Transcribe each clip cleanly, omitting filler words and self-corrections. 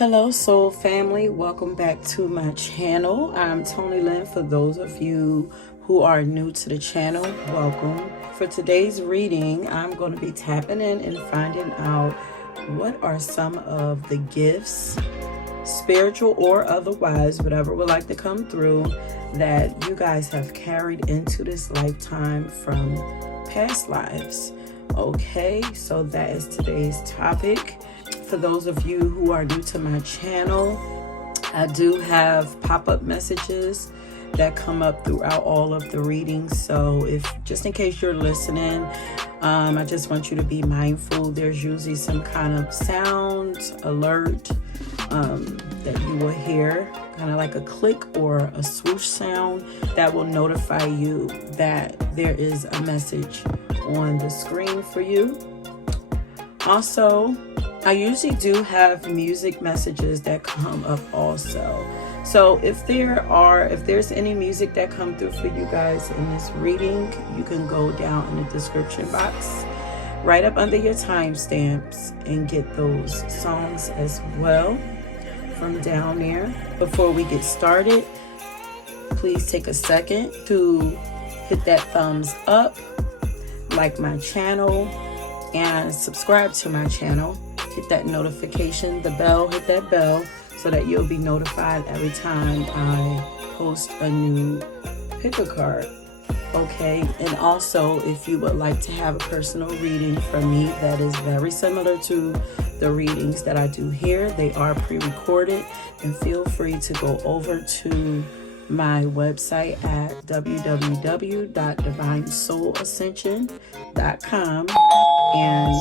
Hello soul family, welcome back to my channel. I'm Tony Lynn. For those of you who are new to the channel, welcome. For today's reading, I'm going to be tapping in and finding out what are some of the gifts, spiritual or otherwise, whatever would like to come through, that you guys have carried into this lifetime from past lives. Okay, so that is today's topic. For those of you who are new to my channel, I do have pop-up messages that come up throughout all of the readings. So if just in case you're listening, I just want you to be mindful. There's usually some kind of sound alert that you will hear, kind of like a click or a swoosh sound that will notify you that there is a message on the screen for you. Also, I usually do have music messages that come up also. So if there's any music that come through for you guys in this reading, you can go down in the description box right up under your timestamps and get those songs as well from down there. Before we get started, please take a second to hit that thumbs up, like my channel, and subscribe to my channel. Hit that notification, the bell, hit that bell so that you'll be notified every time I post a new picker card. Okay, and also if you would like to have a personal reading from me that is very similar to the readings that I do here, they are pre-recorded, and feel free to go over to my website at www.divinesoulascension.com and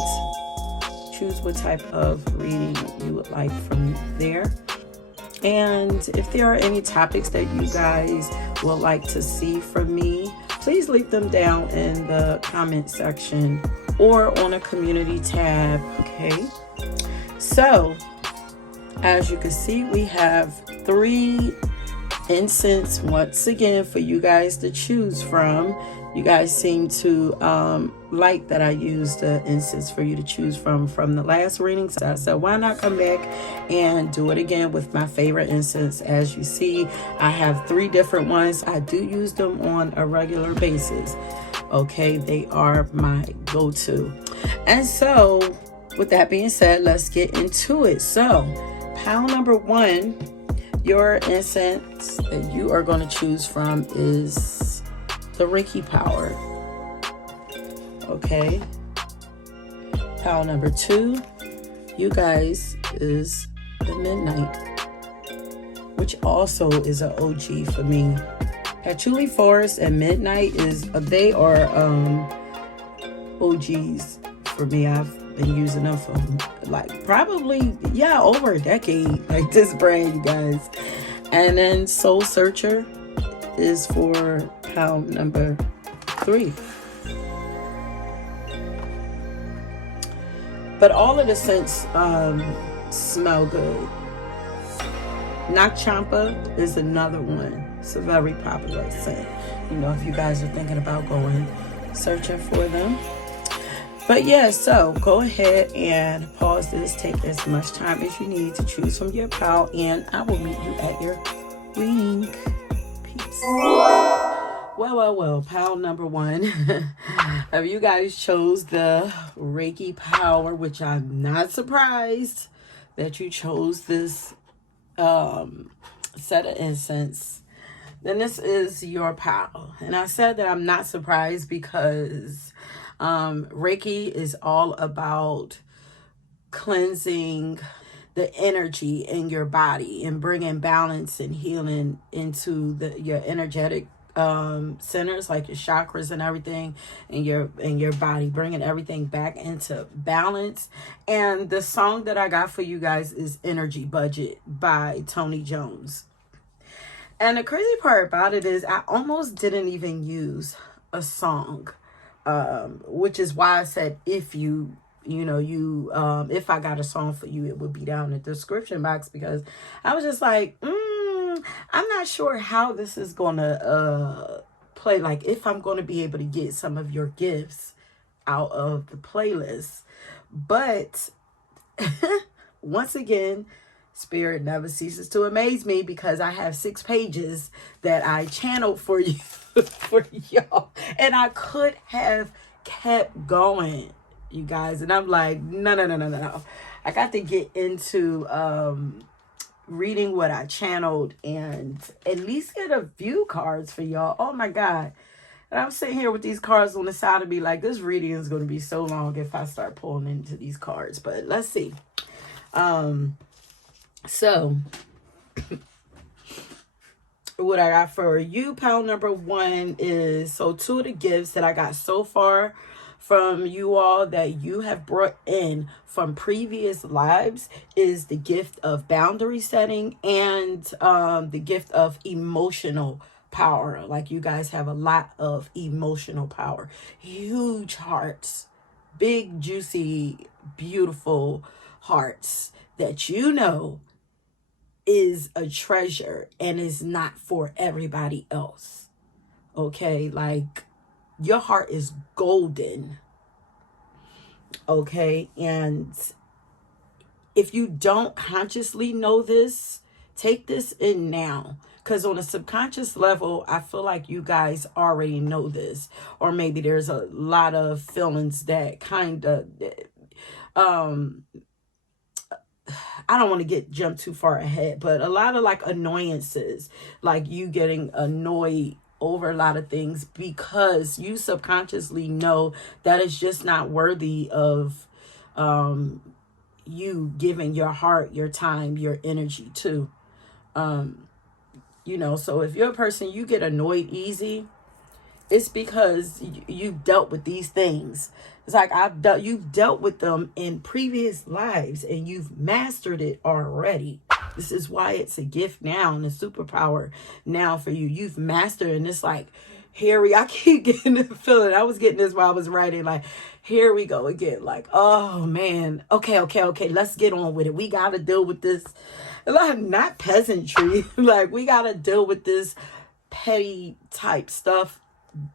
choose what type of reading you would like from there. And if there are any topics that you guys would like to see from me, please leave them down in the comment section or on a community tab. Okay, so as you can see, we have 3 incense once again for you guys to choose from. You guys seem to like that I used the incense for you to choose from the last reading. So I said, why not come back and do it again with my favorite incense. As you see, I have 3 different ones. I do use them on a regular basis. Okay, they are my go-to. And so with that being said, let's get into it. So pile number 1, your incense that you are going to choose from is the Reiki power. Okay, pile number 2, you guys, is the Midnight, which also is an OG for me. Patchouli Forest and Midnight they are OGs for me. I've been using them for like probably over a decade, like this brand, you guys. And then Soul Searcher is for pile number 3. But all of the scents smell good. Nak Champa is another one. It's a very popular scent. You know, if you guys are thinking about going searching for them. But yeah, so go ahead and pause this. Take as much time as you need to choose from your pile, and I will meet you at your reading. Peace. Well, pile number 1. If you guys chose the Reiki power, which I'm not surprised that you chose this set of incense, then this is your pile. And I said that I'm not surprised because Reiki is all about cleansing the energy in your body and bringing balance and healing into your energetic centers, like your chakras and everything in your body, bringing everything back into balance. And the song that I got for you guys is Energy Budget by Tony Jones. And the crazy part about it is I almost didn't even use a song, which is why I said if if I got a song for you, it would be down in the description box, because I was just like, I'm not sure how this is gonna play, like if I'm gonna be able to get some of your gifts out of the playlist. But once again, Spirit never ceases to amaze me because I have 6 pages that I channeled for you, for y'all. And I could have kept going, you guys. And I'm like, no. I got to get into reading what I channeled and at least get a few cards for y'all. Oh my God. And I'm sitting here with these cards on the side of me like, this reading is going to be so long if I start pulling into these cards. But let's see. So what I got for you, pile number 1, is, so 2 of the gifts that I got so far from you all that you have brought in from previous lives is the gift of boundary setting and the gift of emotional power. Like, you guys have a lot of emotional power, huge hearts, big, juicy, beautiful hearts that you know is a treasure and is not for everybody else. Okay, like, your heart is golden. Okay, and if you don't consciously know this, take this in now, because on a subconscious level, I feel like you guys already know this, or maybe there's a lot of feelings that kind of I don't want to jump too far ahead, but a lot of like annoyances, like you getting annoyed over a lot of things because you subconsciously know that it's just not worthy of you giving your heart, your time, your energy to. You know, so if you're a person, you get annoyed easy, it's because you've dealt with these things. It's like you've dealt with them in previous lives and you've mastered it already. This is why it's a gift now and a superpower now for you. You've mastered, and it's like, I keep getting the feeling. I was getting this while I was writing, like, here we go again. Like, oh man, okay, let's get on with it. We got to deal with this. Like, not peasantry. Like, we got to deal with this petty type stuff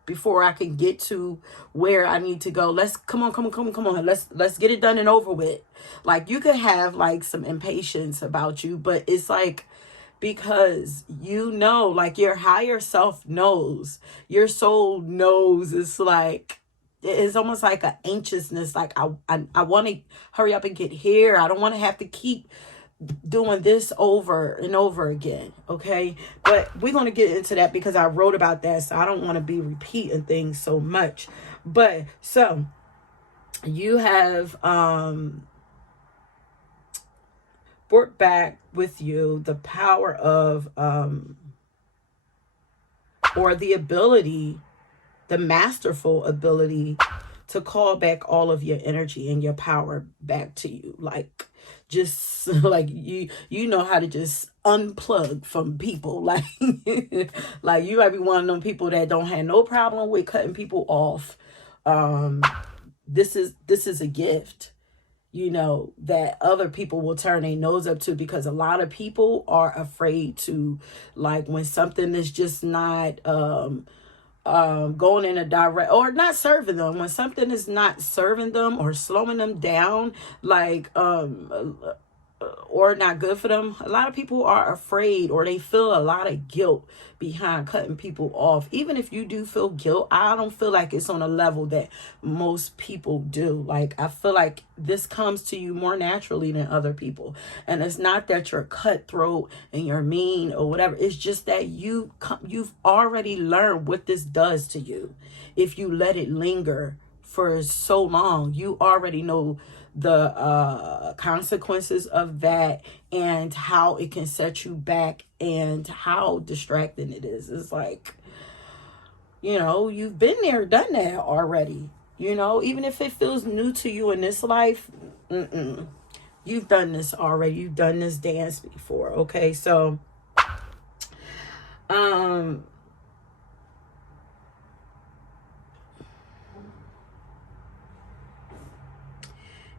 before I can get to where I need to go. Let's come on. Let's get it done and over with. Like, you could have like some impatience about you, but it's like, because you know, like, your higher self knows, your soul knows. It's like, it's almost like an anxiousness. Like, I want to hurry up and get here. I don't want to have to keep doing this over and over again. Okay, but we're going to get into that because I wrote about that, so I don't want to be repeating things so much. But so you have brought back with you the power of or the ability, the masterful ability to call back all of your energy and your power back to you. Like, just like you know how to just unplug from people. Like, like, you might be one of them people that don't have no problem with cutting people off. This is a gift, you know, that other people will turn their nose up to, because a lot of people are afraid to, like, when something is just not going in a direct, or not serving them, when something is not serving them or slowing them down, like or not good for them, a lot of people are afraid, or they feel a lot of guilt behind cutting people off. Even if you do feel guilt, I don't feel like it's on a level that most people do. Like, I feel like this comes to you more naturally than other people. And it's not that you're cutthroat and you're mean or whatever. It's just that you've already learned what this does to you. If you let it linger for so long, you already know the consequences of that and how it can set you back and how distracting it is. It's like, you know, you've been there, done that already. You know, even if it feels new to you in this life, you've done this already. You've done this dance before. Okay, so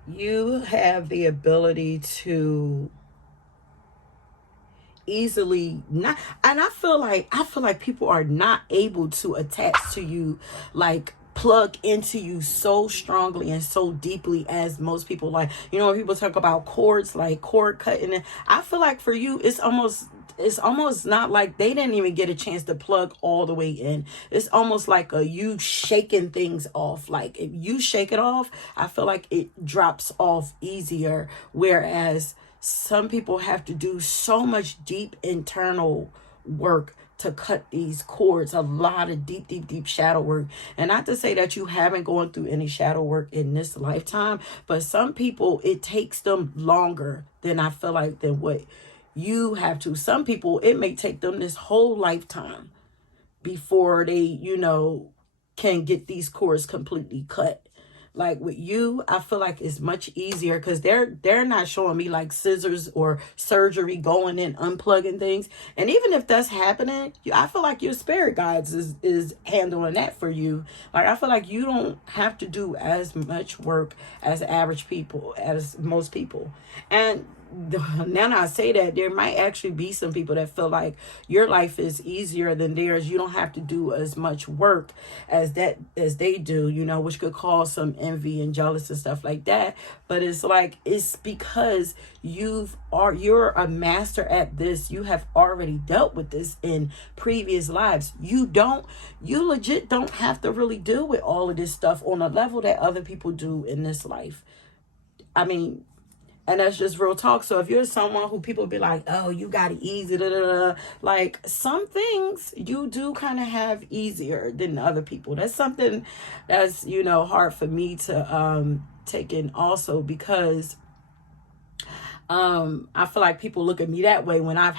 you have the ability to easily and I feel like people are not able to attach to you like plug into you so strongly and so deeply as most people. Like, you know, when people talk about cords, like cord cutting, I feel like for you it's almost not like they didn't even get a chance to plug all the way in. It's almost like a you shaking things off. Like if you shake it off, I feel like it drops off easier, whereas some people have to do so much deep internal work to cut these cords, a lot of deep shadow work. And not to say that you haven't gone through any shadow work in this lifetime, but some people, it takes them longer than I feel like than what you have to. Some people, it may take them this whole lifetime before they, you know, can get these cords completely cut. Like with you, I feel like it's much easier because they're not showing me like scissors or surgery going in, unplugging things. And even if that's happening, I feel like your spirit guides is handling that for you. Like I feel like you don't have to do as much work as average people, as most people. And now I say that, there might actually be some people that feel like your life is easier than theirs. You don't have to do as much work as they do, you know, which could cause some envy and jealous and stuff like that. But it's like, it's because you're a master at this. You have already dealt with this in previous lives. You legit don't have to really deal with all of this stuff on a level that other people do in this life. I mean, and that's just real talk. So if you're someone who people be like, oh, you got it easy, da, da, da. Like some things you do kind of have easier than other people. That's something that's, you know, hard for me to take in also, because I feel like people look at me that way when I've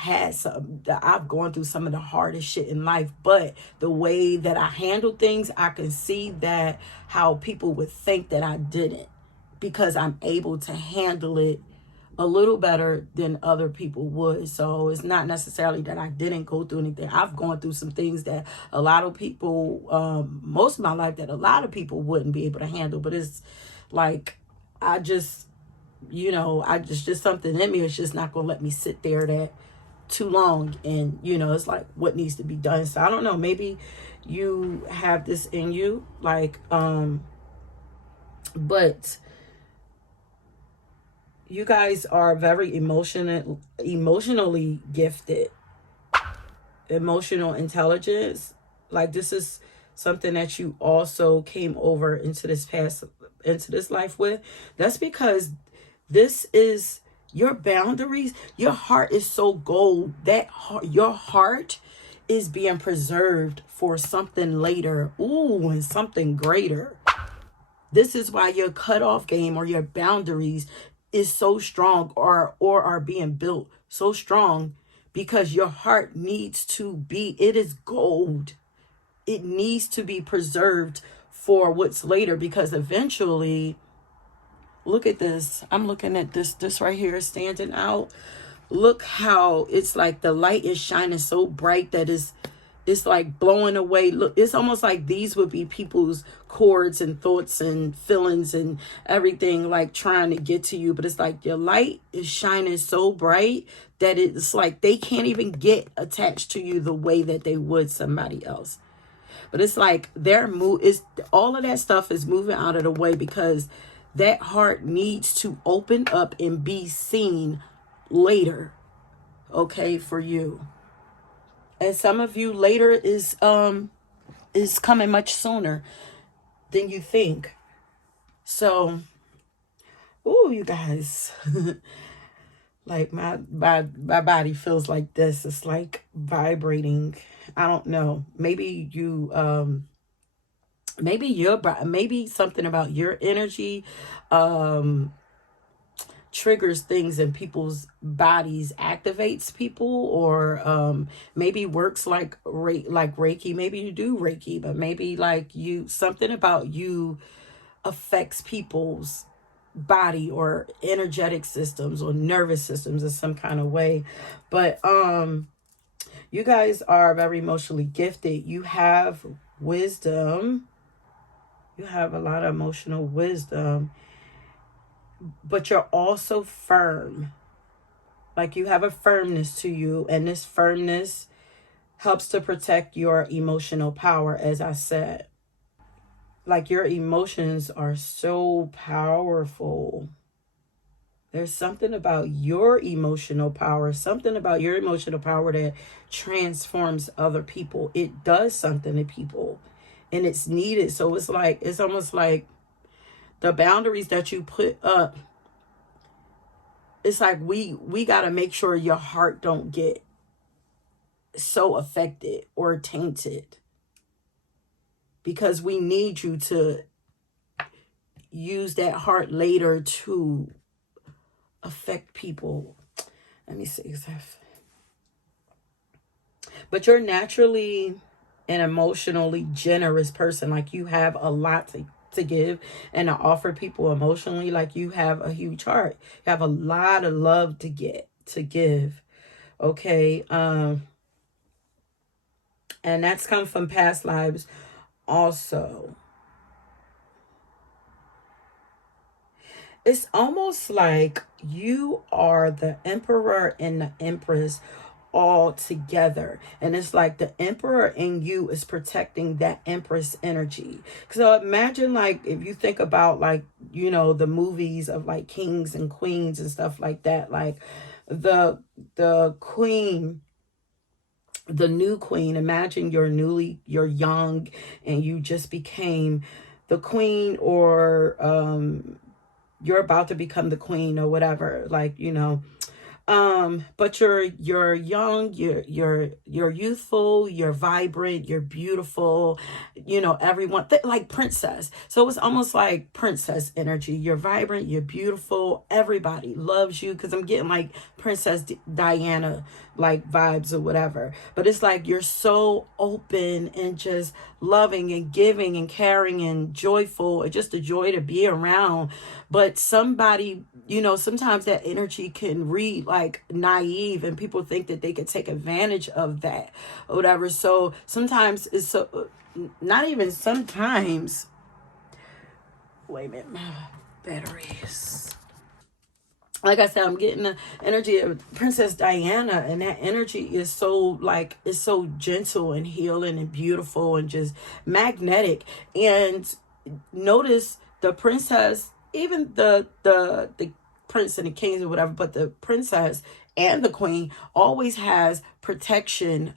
gone through some of the hardest shit in life. But the way that I handle things, I can see that how people would think that I didn't, because I'm able to handle it a little better than other people would. So it's not necessarily that I didn't go through anything. I've gone through some things that a lot of people, most of my life, that a lot of people wouldn't be able to handle. But it's like, I just, you know, just something in me is just not gonna let me sit there that too long. And, you know, it's like what needs to be done. So I don't know, maybe you have this in you, like, but you guys are very emotionally gifted. Emotional intelligence. Like this is something that you also came over into this life with. That's because this is your boundaries. Your heart is so gold. Your heart is being preserved for something later. Ooh, and something greater. This is why your cutoff game or your boundaries is so strong, or are being built so strong, because your heart needs to be, it is gold. It needs to be preserved for what's later, because eventually, look at this. I'm looking at this right here standing out. Look how it's like the light is shining so bright that it's like blowing away. Look, it's almost like these would be people's cords and thoughts and feelings and everything, like trying to get to you. But it's like your light is shining so bright that it's like they can't even get attached to you the way that they would somebody else. But it's like all of that stuff is moving out of the way, because that heart needs to open up and be seen later. Okay, for you. And some of you later is coming much sooner than you think. So, ooh, you guys, like my body feels like this. It's like vibrating. I don't know. Maybe you maybe something about your energy triggers things in people's bodies, activates people, or maybe works like Reiki. Maybe you do Reiki, but maybe like something about you affects people's body or energetic systems or nervous systems in some kind of way. But you guys are very emotionally gifted. You have wisdom. You have a lot of emotional wisdom, but you're also firm. Like you have a firmness to you, and this firmness helps to protect your emotional power, as I said. like your emotions are so powerful. There's something about your emotional power, something about your emotional power that transforms other people. It does something to people, and it's needed. So it's like, it's almost like the boundaries that you put up. It's like we got to make sure your heart don't get so affected or tainted, because we need you to use that heart later to affect people. Let me see. But you're naturally an emotionally generous person. Like, you have a lot to give and to offer people emotionally. Like, you have a huge heart. You have a lot of love to give. Okay. And that's come from past lives also. It's almost like you are the emperor and the empress all together, and it's like the emperor in you is protecting that empress energy. So imagine, like, if you think about, like, you know, the movies of like kings and queens and stuff like that, like the queen, the new queen. Imagine you're young and you just became the queen, or you're about to become the queen or whatever, like, you know. But you're young, you're youthful, you're vibrant, you're beautiful, you know, everyone like princess. So it's almost like princess energy. You're vibrant, you're beautiful, everybody loves you, because I'm getting like Princess Diana like vibes or whatever. But it's like you're so open and just loving and giving and caring and joyful, and just a joy to be around. But somebody, you know, sometimes that energy can read like naive, and people think that they could take advantage of that or whatever. So sometimes it's so, not even sometimes. Wait a minute, my batteries. Like I said, I'm getting the energy of Princess Diana, and that energy is so, like, it's so gentle and healing and beautiful and just magnetic. And notice the princess, even the prince and the kings or whatever, but the princess and the queen always has protection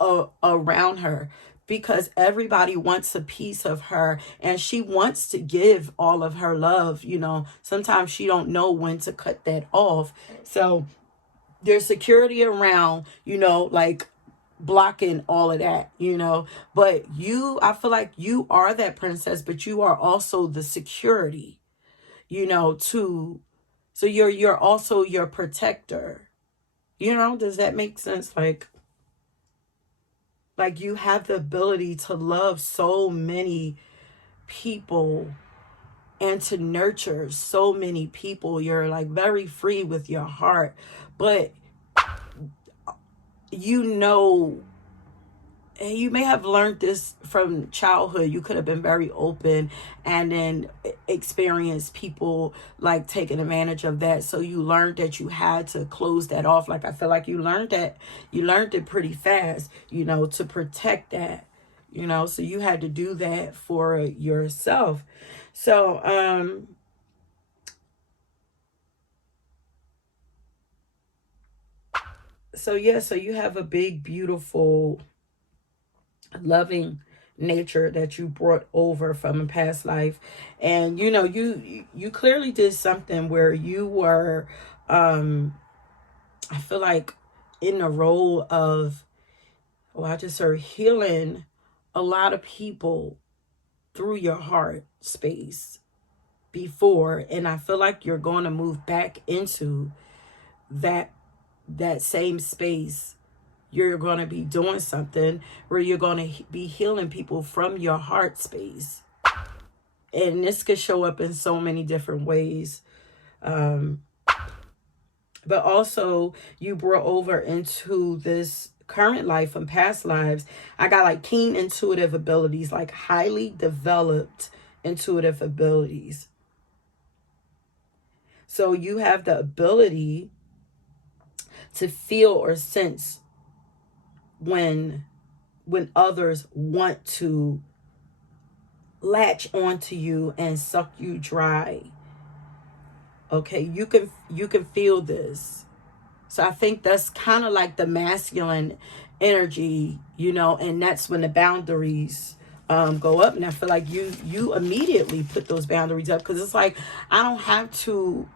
around her, because everybody wants a piece of her, and she wants to give all of her love. You know, sometimes she don't know when to cut that off. So there's security around, you know, like blocking all of that, you know. But you, I feel like you are that princess, but you are also the security, you know, too. So you're also your protector. You know, does that make sense? Like you have the ability to love so many people and to nurture so many people. You're like very free with your heart, but you know, and you may have learned this from childhood. You could have been very open and then experienced people like taking advantage of that. So you learned that you had to close that off. Like, I feel like you learned it pretty fast, you know, to protect that, you know. So you had to do that for yourself. So, so you have a big, beautiful, loving nature that you brought over from a past life. And you know, you clearly did something where you were, I feel like, in the role of, oh, I just heard healing a lot of people through your heart space before. And I feel like you're going to move back into that same space. You're going to be doing something where you're going to be healing people from your heart space. And this could show up in so many different ways. But also, you brought over into this current life from past lives. I got like keen intuitive abilities, like highly developed intuitive abilities. So you have the ability to feel or sense when others want to latch onto you and suck you dry. Okay, you can feel this. So I think that's kind of like the masculine energy, you know, and that's when the boundaries go up. And I feel like you immediately put those boundaries up, because it's like I don't have to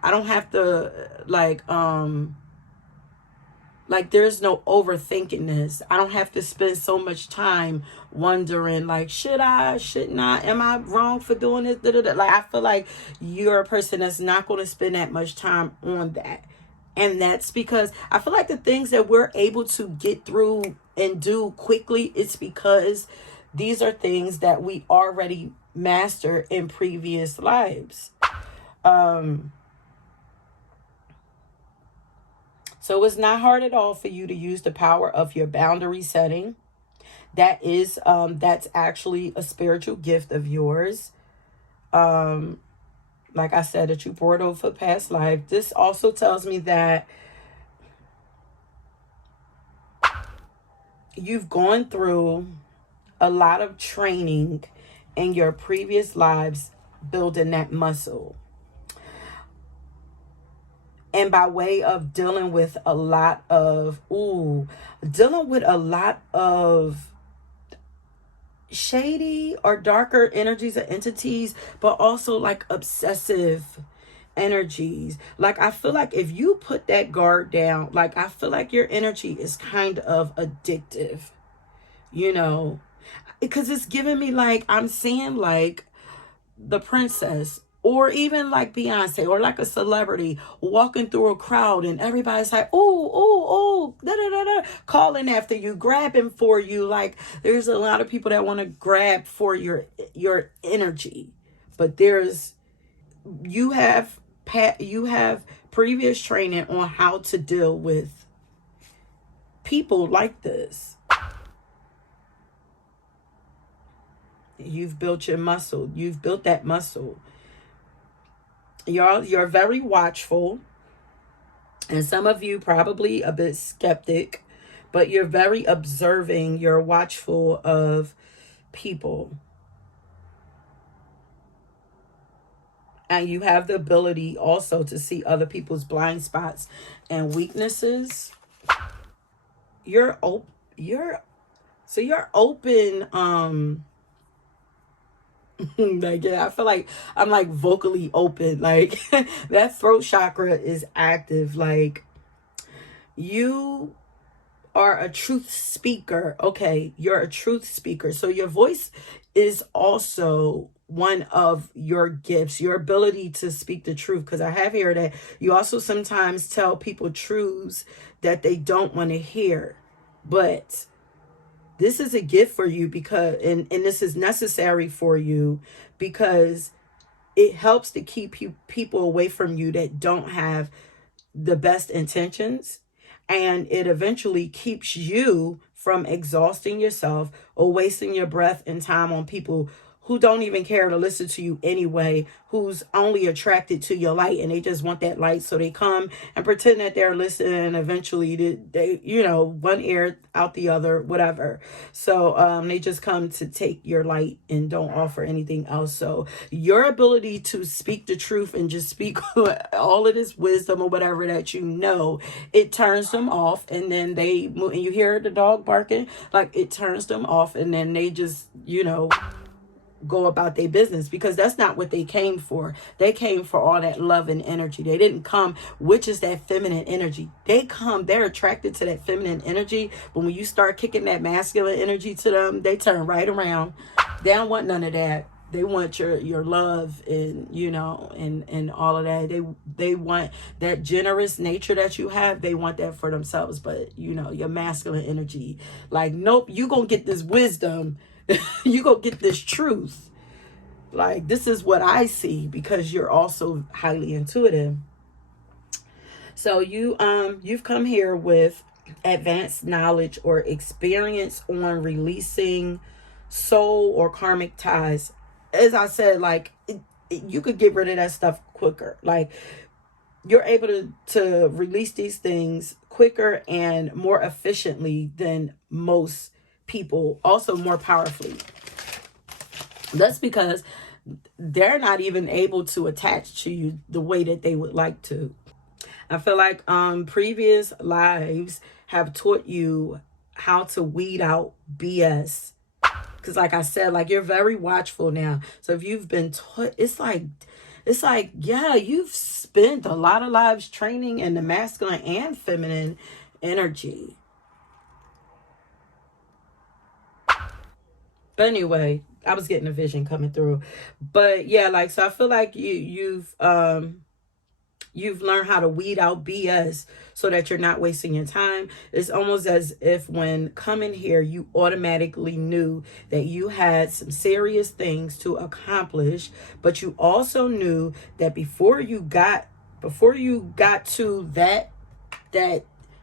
like there's no overthinking this. I don't have to spend so much time wondering, like, should I, shouldn't I, am I wrong for doing this? Da, da, da. Like, I feel like you're a person that's not going to spend that much time on that. And that's because I feel like the things that we're able to get through and do quickly, it's because these are things that we already mastered in previous lives. So it's not hard at all for you to use the power of your boundary setting. That's actually a spiritual gift of yours. Like I said, that you brought over for past life. This also tells me that you've gone through a lot of training in your previous lives, building that muscle. And by way of dealing with a lot of shady or darker energies or entities, but also like obsessive energies. Like, I feel like if you put that guard down, like, I feel like your energy is kind of addictive, you know, because it's giving me, like, I'm seeing like the princess, or even like Beyonce, or like a celebrity walking through a crowd and everybody's like, oh, oh, oh, da, da, da, da, calling after you, grabbing for you. Like, there's a lot of people that want to grab for your energy, but you have previous training on how to deal with people like this. You've built your muscle. You've built that muscle. You're very watchful. And some of you probably a bit skeptic, but you're very observing. You're watchful of people. And you have the ability also to see other people's blind spots and weaknesses. You're open. You're open. Like, yeah, I feel like I'm like vocally open. Like, that throat chakra is active. Like, you are a truth speaker. Okay, you're a truth speaker. So your voice is also one of your gifts, your ability to speak the truth. Because I have here that you also sometimes tell people truths that they don't want to hear. But this is a gift for you, because and this is necessary for you, because it helps to keep people away from you that don't have the best intentions, and it eventually keeps you from exhausting yourself or wasting your breath and time on people who don't even care to listen to you anyway, who's only attracted to your light, and they just want that light, so they come and pretend that they're listening, and eventually they you know, one ear out the other, whatever. So they just come to take your light and don't offer anything else. So your ability to speak the truth and just speak all of this wisdom or whatever that you know, it turns them off, and then and you hear the dog barking, like, it turns them off, and then they just, you know, go about their business, because that's not what they came for. They came for all that love and energy. They didn't come, which is that feminine energy. They're attracted to that feminine energy, but when you start kicking that masculine energy to them, they turn right around. They don't want none of that. They want your love, and, you know, and all of that. They want that generous nature that you have. They want that for themselves. But, you know, your masculine energy, like, nope, you gonna get this wisdom. You gonna get this truth. Like, this is what I see, because you're also highly intuitive. So you've come here with advanced knowledge or experience on releasing soul or karmic ties. As I said, like, you could get rid of that stuff quicker. Like, you're able to release these things quicker and more efficiently than most people, also more powerfully. That's because they're not even able to attach to you the way that they would like to. I feel like previous lives have taught you how to weed out BS. Because like I said, like you're very watchful now. So if you've been taught, it's like, yeah, you've spent a lot of lives training in the masculine and feminine energy. But anyway, I was getting a vision coming through. But yeah, like, so I feel like you've learned how to weed out BS so that you're not wasting your time. It's almost as if when coming here, you automatically knew that you had some serious things to accomplish, but you also knew that before you got to that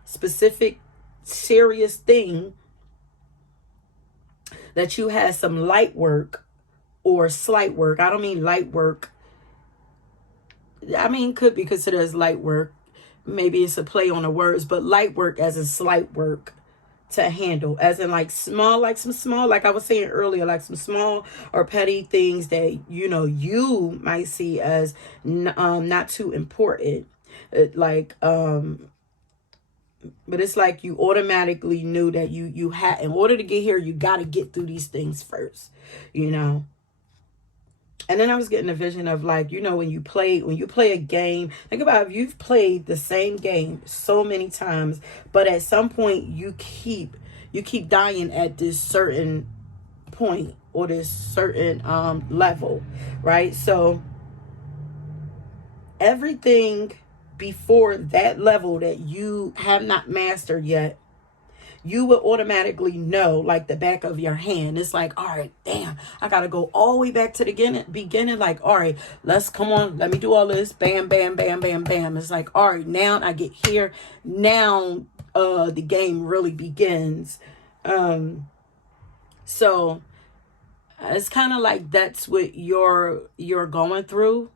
specific serious thing, that you had some light work or slight work. I don't mean light work. I mean, could be considered as light work. Maybe it's a play on the words, but light work as in slight work to handle, as in like small, like some small, like I was saying earlier, like some small or petty things that, you might see as not too important. But it's like you automatically knew that you had, in order to get here, you got to get through these things first, you know. And then I was getting a vision of, like, when you play a game, think about if you've played the same game so many times, but at some point you keep dying at this certain point or this certain level, right? So everything before that level that you have not mastered yet, you would automatically know like the back of your hand. It's like, all right, damn, I gotta go all the way back to the beginning. Like, all right, come on, let me do all this. Bam, bam, bam, bam, bam. It's like, all right, now I get here. Now the game really begins. So it's kind of like that's what you're going through.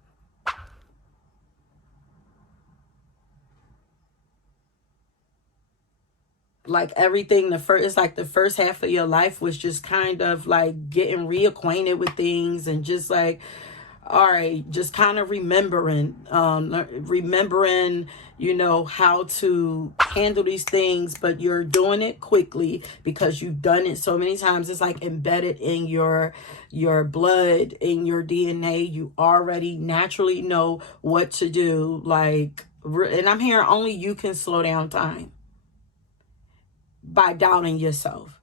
Like everything, it's like the first half of your life was just kind of like getting reacquainted with things, and just like, all right, just kind of remembering how to handle these things, but you're doing it quickly because you've done it so many times. It's like embedded in your blood, in your DNA. You already naturally know what to do. Like, and I'm hearing only you can slow down time by doubting yourself.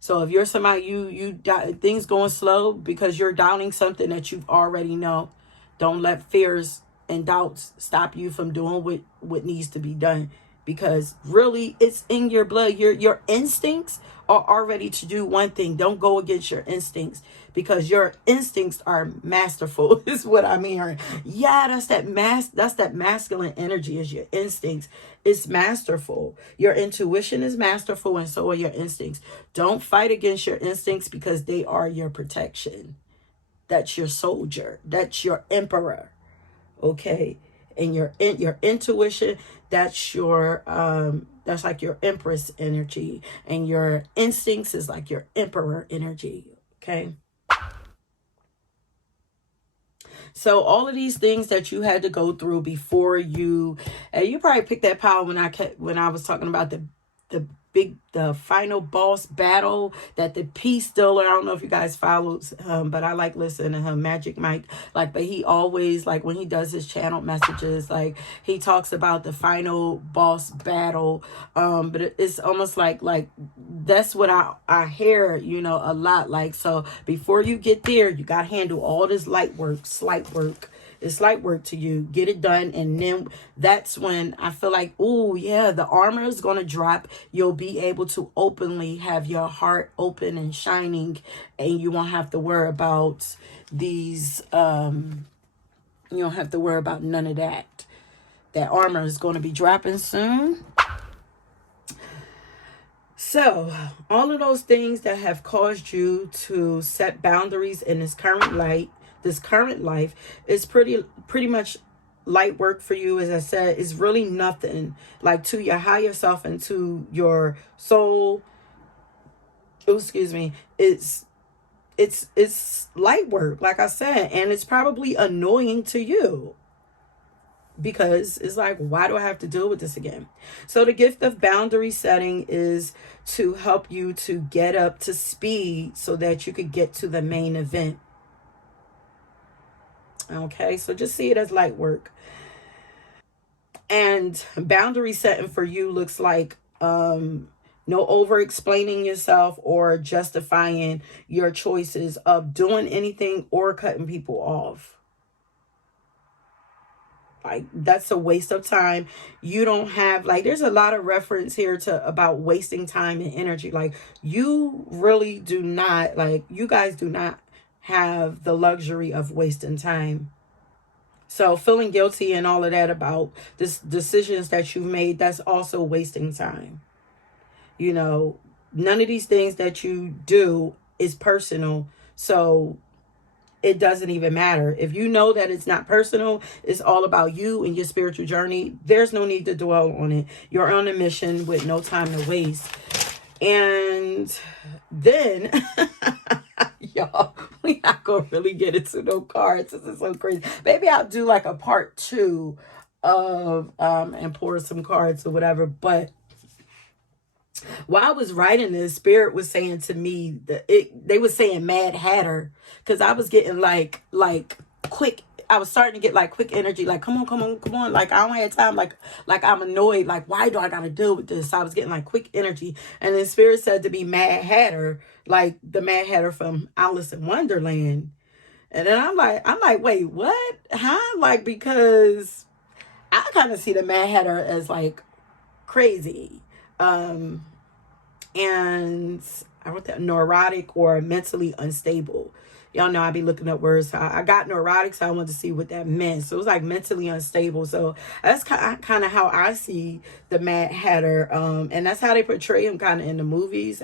So if you're somebody, things going slow because you're doubting something that you already know. Don't let fears and doubts stop you from doing what needs to be done, because really it's in your blood. Your instincts are already to do one thing. Don't go against your instincts, because your instincts are masterful is what I'm hearing. Yeah, that's that masculine energy, is your instincts. It's masterful. Your intuition is masterful, and so are your instincts. Don't fight against your instincts, because they are your protection. That's your soldier. That's your emperor. Okay? And your intuition, that's like your empress energy, and your instincts is like your emperor energy. Okay? So all of these things that you had to go through before you, and you probably picked that power when I was talking about the final boss battle, that the peace stealer, I don't know if you guys followed but I like listening to him, Magic Mike. Like, but he always, like, when he does his channel messages, like, he talks about the final boss battle. But it's almost like that's what I hear, a lot. Like, so before you get there, you got to handle all this light work, slight work. It's light work to you. Get it done. And then that's when I feel like, oh, yeah, the armor is going to drop. You'll be able to openly have your heart open and shining. And you won't have to worry about these. You don't have to worry about none of that. That armor is going to be dropping soon. So all of those things that have caused you to set boundaries in this current life is pretty much light work for you. As I said, it's really nothing, like, to your higher self and to your soul. Oh, excuse me. It's it's light work, like I said, and it's probably annoying to you because it's like, why do I have to deal with this again? So the gift of boundary setting is to help you to get up to speed so that you could get to the main event. Okay, so just see it as light work. And boundary setting for you looks like no over explaining yourself or justifying your choices of doing anything or cutting people off. Like, that's a waste of time. You don't have, like, there's a lot of reference here to about wasting time and energy. Like, you really do not, like, you guys do not have the luxury of wasting time. So feeling guilty and all of that about this decisions that you've made, that's also wasting time. You know, none of these things that you do is personal. So it doesn't even matter. If you know that it's not personal, it's all about you and your spiritual journey, there's no need to dwell on it. You're on a mission with no time to waste. And then, y'all, we're not going to really get into no cards. This is so crazy. Maybe I'll do like a part 2 of, and pour some cards or whatever. But while I was writing this, Spirit was saying to me that they were saying Mad Hatter, because I was getting like quick. I was starting to get like quick energy, like come on, like I don't have time, like I'm annoyed, like why do I gotta deal with this? So I was getting like quick energy, and then Spirit said to be Mad Hatter, like the Mad Hatter from Alice in Wonderland, and then I'm like, wait, what? Huh? Like, because I kind of see the Mad Hatter as like crazy. And I wrote that neurotic or mentally unstable. Y'all know I be looking up words. So I got neurotic, so I wanted to see what that meant. So it was like mentally unstable. So that's kind of how I see the Mad Hatter. And that's how they portray him kind of in the movies.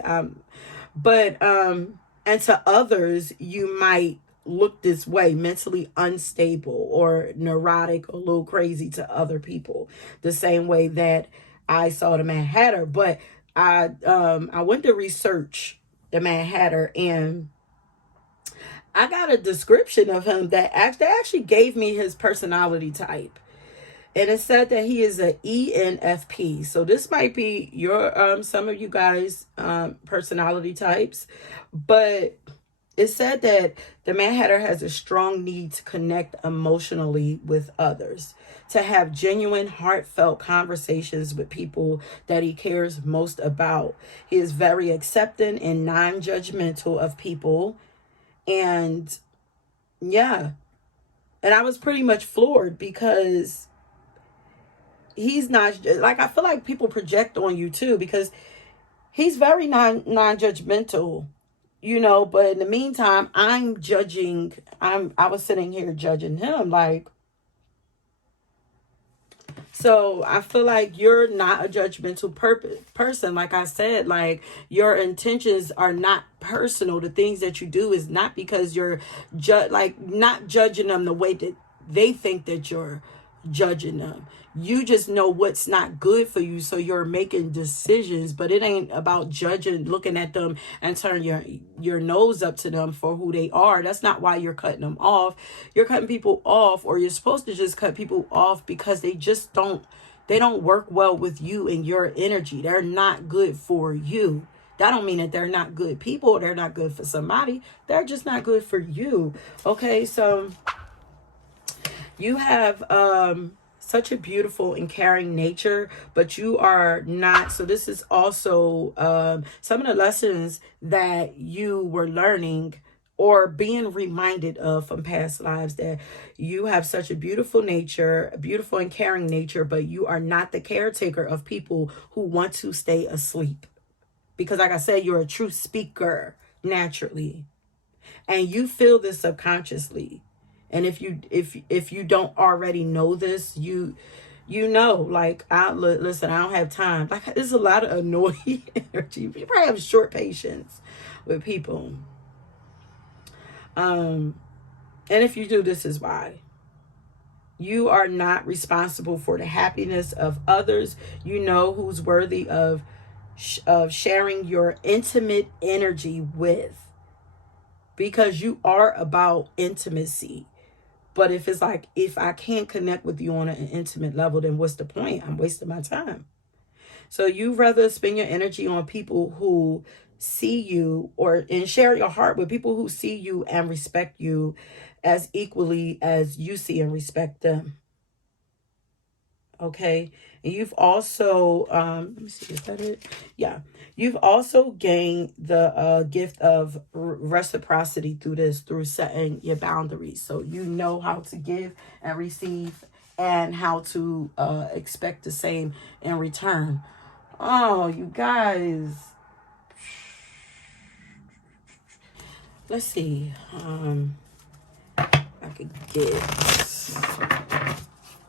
But and to others, you might look this way, mentally unstable or neurotic, or a little crazy to other people, the same way that I saw the Mad Hatter. But I went to research the Mad Hatter, and I got a description of him that actually gave me his personality type. And it said that he is an ENFP. So this might be your some of you guys personality types. But it said that the Mad Hatter has a strong need to connect emotionally with others, to have genuine, heartfelt conversations with people that he cares most about. He is very accepting and non-judgmental of people. And yeah, and I was pretty much floored because he's not, like, I feel like people project on you too, because he's very non-judgmental. You know, but in the meantime, I was sitting here judging him, like, so I feel like you're not a judgmental person. Like I said, like, your intentions are not personal. The things that you do is not because you're not judging them the way that they think that you're judging them. You just know what's not good for you, so you're making decisions. But it ain't about judging, looking at them and turn your nose up to them for who they are. That's not why you're cutting them off. You're cutting people off, or you're supposed to just cut people off because they don't work well with you and your energy. They're not good for you. That don't mean that they're not good people. They're not good for somebody. They're just not good for you. Okay, so you have such a beautiful and caring nature, but you are not. So this is also some of the lessons that you were learning or being reminded of from past lives, that you have such a beautiful nature, a beautiful and caring nature, but you are not the caretaker of people who want to stay asleep. Because like I said, you're a true speaker naturally, and you feel this subconsciously. And if you don't already know this, you know, like, listen, I don't have time. Like, there's a lot of annoying energy. You probably have short patience with people. And if you do, this is why. You are not responsible for the happiness of others. You know who's worthy of sharing your intimate energy with. because you are about intimacy. But if it's like, if I can't connect with you on an intimate level, then what's the point? I'm wasting my time. So you rather spend your energy on people who see you, or and share your heart with people who see you and respect you as equally as you see and respect them. Okay. And you've also let me see, is that it? Yeah. You've also gained the gift of reciprocity through this, through setting your boundaries. So you know how to give and receive, and how to expect the same in return. Oh, you guys. Let's see. I could get,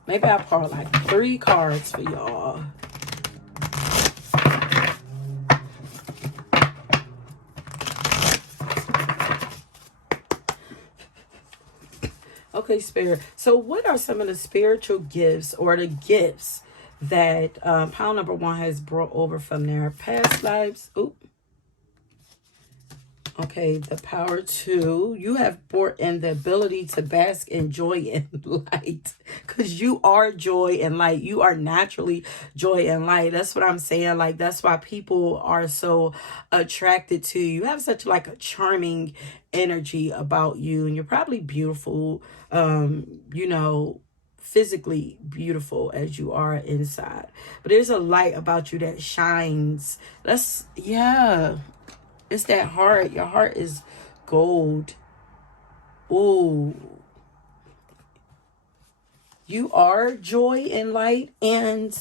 maybe I'll pull like 3 cards for y'all. Okay, Spirit. So what are some of the spiritual gifts, or the gifts that pile number 1 has brought over from their past lives? Oop. Okay, the power 2. You have brought in the ability to bask in joy and light. Because you are joy and light. You are naturally joy and light. That's what I'm saying. Like, that's why people are so attracted to you. You have such like a charming energy about you. And you're probably beautiful, you know, physically beautiful as you are inside. But there's a light about you that shines. That's, yeah. It's that heart. Your heart is gold. Ooh. You are joy and light, and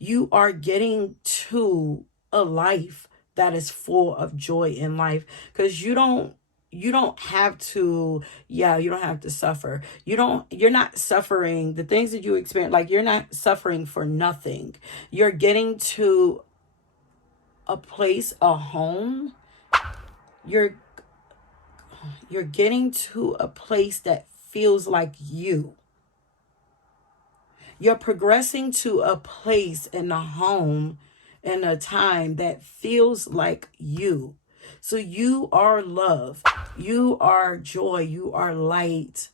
you are getting to a life that is full of joy and life, because you don't have to, you don't have to suffer. You're not suffering the things that you experience. Like, you're not suffering for nothing. You're getting to a place, a home. You're getting to a place that feels like you. You're progressing to a place in a home, in a time that feels like you. So you are love. You are joy. You are light.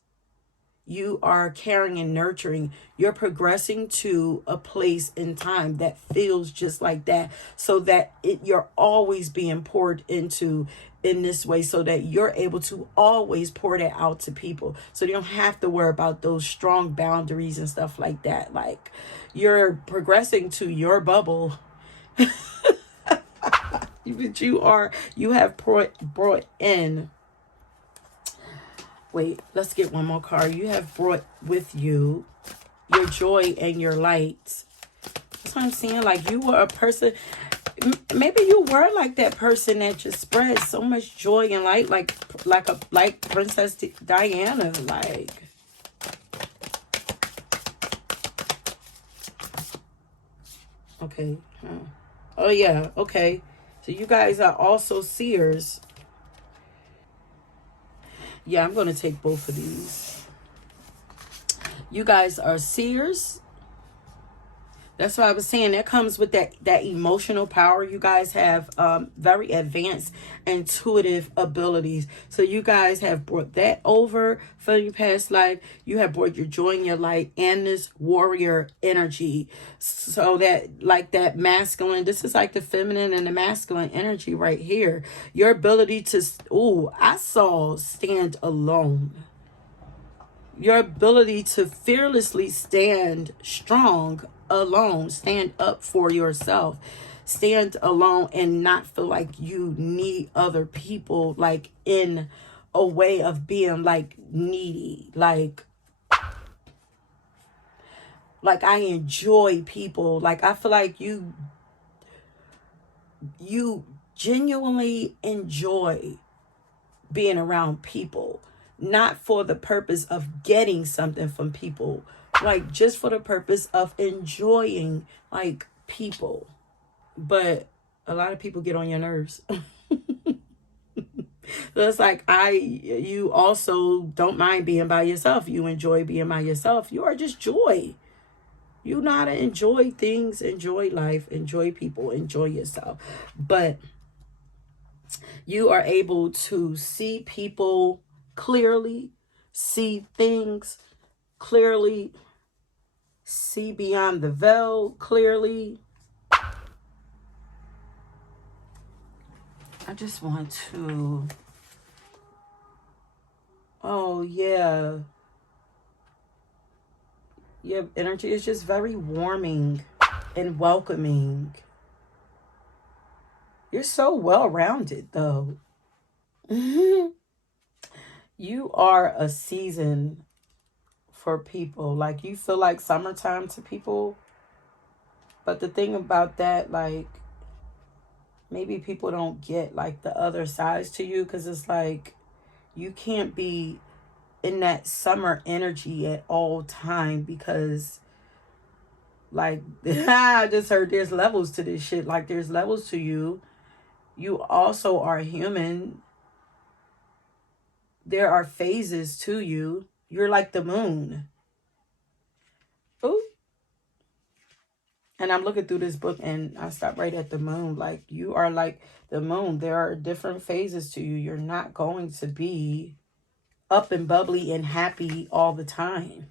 You are caring and nurturing. You're progressing to a place in time that feels just like that, so that you're always being poured into in this way, so that you're able to always pour that out to people. So you don't have to worry about those strong boundaries and stuff like that. Like, you're progressing to your bubble. But you have brought in. Wait, let's get one more card. You have brought with you your joy and your light. That's what I'm saying. Like, you were a person, maybe you were like that person that just spread so much joy and light, like Princess Diana. Like, okay. Oh yeah, okay. So you guys are also seers. Yeah, I'm going to take both of these. You guys are seers. That's what I was saying. That comes with that emotional power. You guys have very advanced intuitive abilities. So you guys have brought that over from your past life. You have brought your joy and your light and this warrior energy. So that, like, that masculine, this is like the feminine and the masculine energy right here. Your ability to, I saw stand alone. Your ability to fearlessly stand strong alone, stand up for yourself, stand alone, and not feel like you need other people, like in a way of being like needy, like I enjoy people. Like, I feel like you genuinely enjoy being around people, not for the purpose of getting something from people, like just for the purpose of enjoying like people. But a lot of people get on your nerves. So it's like, you also don't mind being by yourself. You enjoy being by yourself. You are just joy. You know how to enjoy things, enjoy life, enjoy people, enjoy yourself. But You are able to see people clearly, see things clearly, see beyond the veil clearly. I just want to, oh yeah, your energy is just very warming and welcoming. You're so well-rounded though. You are a season for people. Like, you feel like summertime to people. But the thing about that, like, maybe people don't get like the other sides to you, because it's like you can't be in that summer energy at all time, because like I just heard there's levels to this shit. Like, there's levels to you. You also are human. There are phases to you. You're like the moon. Ooh. And I'm looking through this book and I stopped right at the moon. Like, you are like the moon. There are different phases to you. You're not going to be up and bubbly and happy all the time.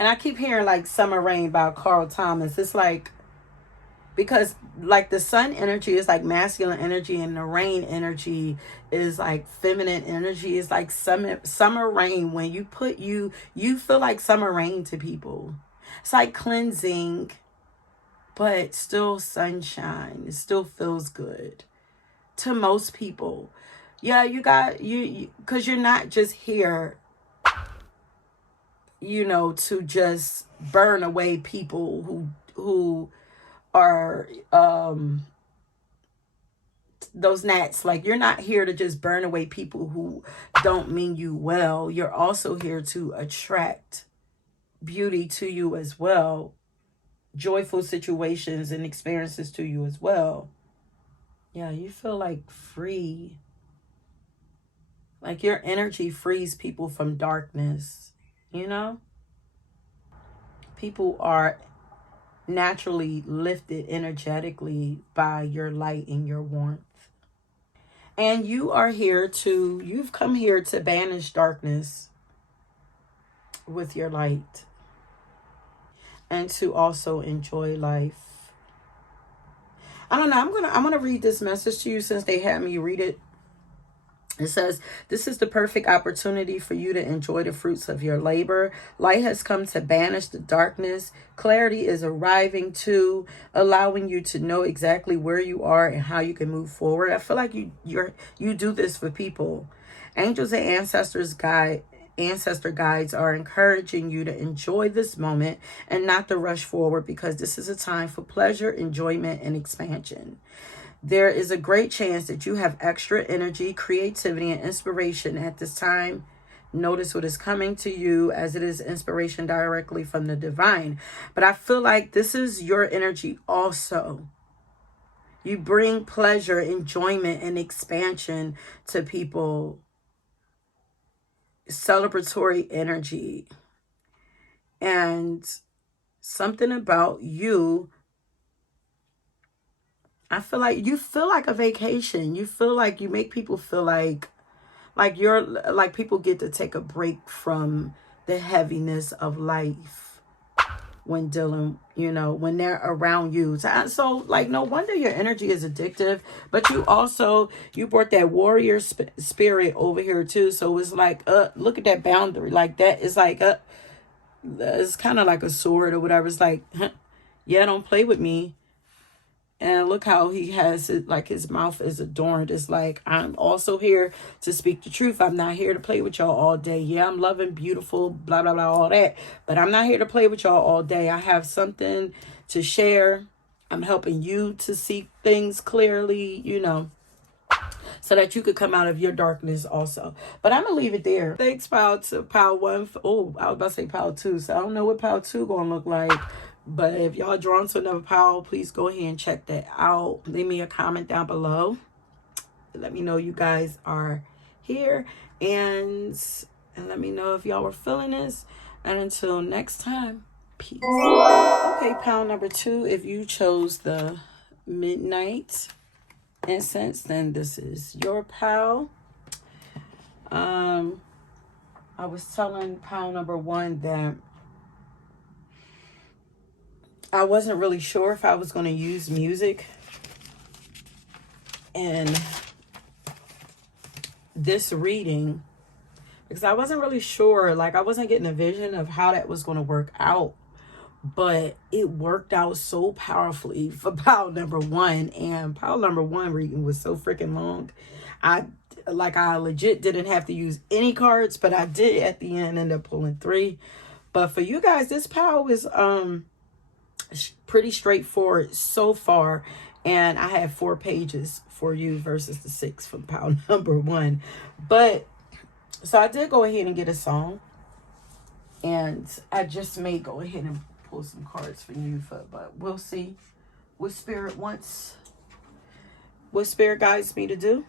And I keep hearing like Summer Rain by Carl Thomas. It's like, because like the sun energy is like masculine energy and the rain energy is like feminine energy. It's like summer rain. When you put you feel like summer rain to people. It's like cleansing, but still sunshine. It still feels good to most people. Yeah, you got you because you're not just here, you know, to just burn away people who are those gnats. Like, you're not here to just burn away people who don't mean you well. You're also here to attract beauty to you as well, joyful situations and experiences to you as well. Yeah, you feel like free. Like, your energy frees people from darkness, you know? People are naturally lifted energetically by your light and your warmth. And you've come here to banish darkness with your light and to also enjoy life. I don't know, I'm gonna read this message to you since they had me read it. It says, this is the perfect opportunity for you to enjoy the fruits of your labor. Light has come to banish the darkness. Clarity is arriving to allowing you to know exactly where you are and how you can move forward. I feel like you do this for people. Angels and ancestor guides are encouraging you to enjoy this moment and not to rush forward, because this is a time for pleasure, enjoyment, and expansion. There is a great chance that you have extra energy, creativity, and inspiration at this time. Notice what is coming to you, as it is inspiration directly from the divine. But I feel like this is your energy also. You bring pleasure, enjoyment, and expansion to people. Celebratory energy. And something about you, I feel like you feel like a vacation. You feel like you make people feel like you're like people get to take a break from the heaviness of life when dealing, you know, when they're around you. So like, no wonder your energy is addictive. But you brought that warrior spirit over here too. So it's like, look at that boundary. Like, that is like, it's kind of like a sword or whatever. It's like, yeah, don't play with me. And look how he has it, like his mouth is adorned. It's like, I'm also here to speak the truth. I'm not here to play with y'all all day. Yeah, I'm loving, beautiful, blah, blah, blah, all that. But I'm not here to play with y'all all day. I have something to share. I'm helping you to see things clearly, you know, so that you could come out of your darkness also. But I'm going to leave it there. Thanks, Pile 1. Oh, I was about to say Pile 2. So I don't know what Pile 2 going to look like. But if y'all drawn to another pile, please go ahead and check that out. Leave me a comment down below. Let me know you guys are here. And let me know if y'all were feeling this. And until next time, peace. Okay, pile number 2. If you chose the midnight incense, then this is your pile. I was telling pile number one that I wasn't really sure if I was going to use music in this reading, because I wasn't really sure. Like, I wasn't getting a vision of how that was going to work out, but it worked out so powerfully for pile number one. And pile number one reading was so freaking long. I legit didn't have to use any cards, but I did at the end end up pulling 3. But for you guys, this pile is pretty straightforward so far, and I have 4 pages for you versus the 6 from pile number one. But so I did go ahead and get a song, and I just may go ahead and pull some cards for you, but we'll see what spirit guides me to do.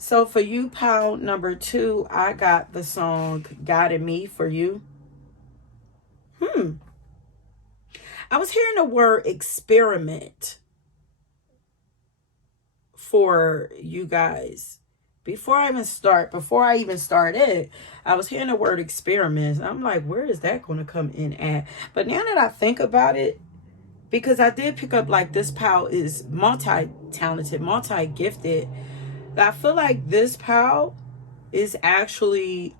So for you, pile number 2, I got the song Guided Me for you. I was hearing the word experiment for you guys. Before I even started, I was hearing the word experiment. I'm like, where is that going to come in at? But now that I think about it, because I did pick up, like, this pal is multi-talented, multi-gifted, I feel like this pal is actually,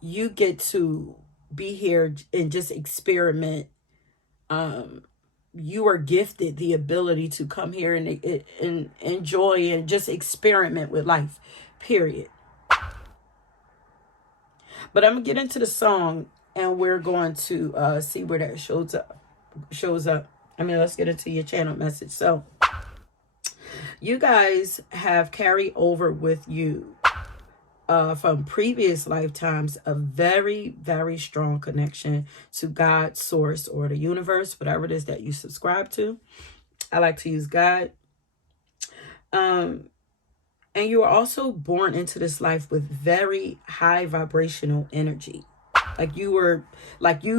you get to be here and just experiment. You are gifted the ability to come here and enjoy and just experiment with life, period. But I'm gonna get into the song, and we're going to see where that shows up. I mean, let's get into your channel message. So you guys have carried over with you from previous lifetimes a very, very strong connection to God, source, or the universe, whatever it is that you subscribe to. I like to use God. And you are also born into this life with very high vibrational energy. You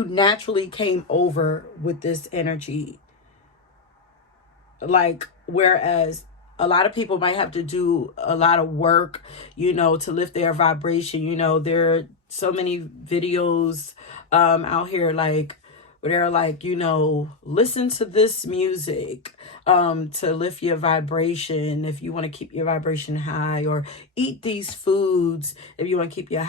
naturally came over with this energy. Like, whereas a lot of people might have to do a lot of work, to lift their vibration. There are so many videos out here, like, where they're like, listen to this music to lift your vibration if you want to keep your vibration high, or eat these foods if you want to keep your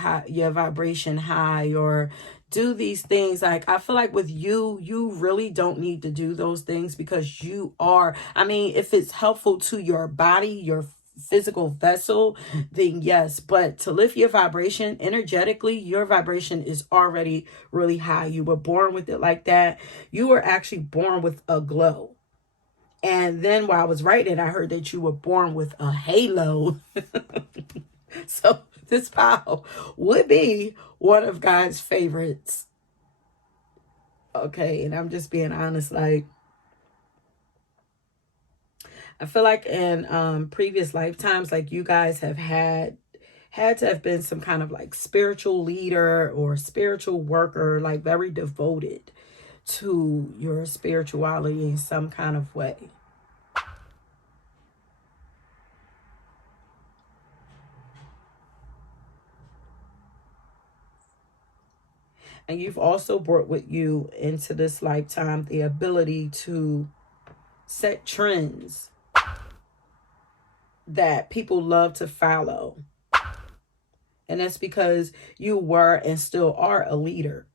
vibration high, or do these things. Like, I feel like with you really don't need to do those things, because you are, if it's helpful to your body, your physical vessel, then yes. But to lift your vibration energetically, your vibration is already really high. You were born with it like that. You were actually born with a glow. And then while I was writing it, I heard that you were born with a halo. So this pile would be one of God's favorites. Okay, and I'm just being honest. Like, I feel like in previous lifetimes, like, you guys have had to have been some kind of like spiritual leader or spiritual worker, like very devoted to your spirituality in some kind of way. And you've also brought with you into this lifetime the ability to set trends that people love to follow. And that's because you were and still are a leader.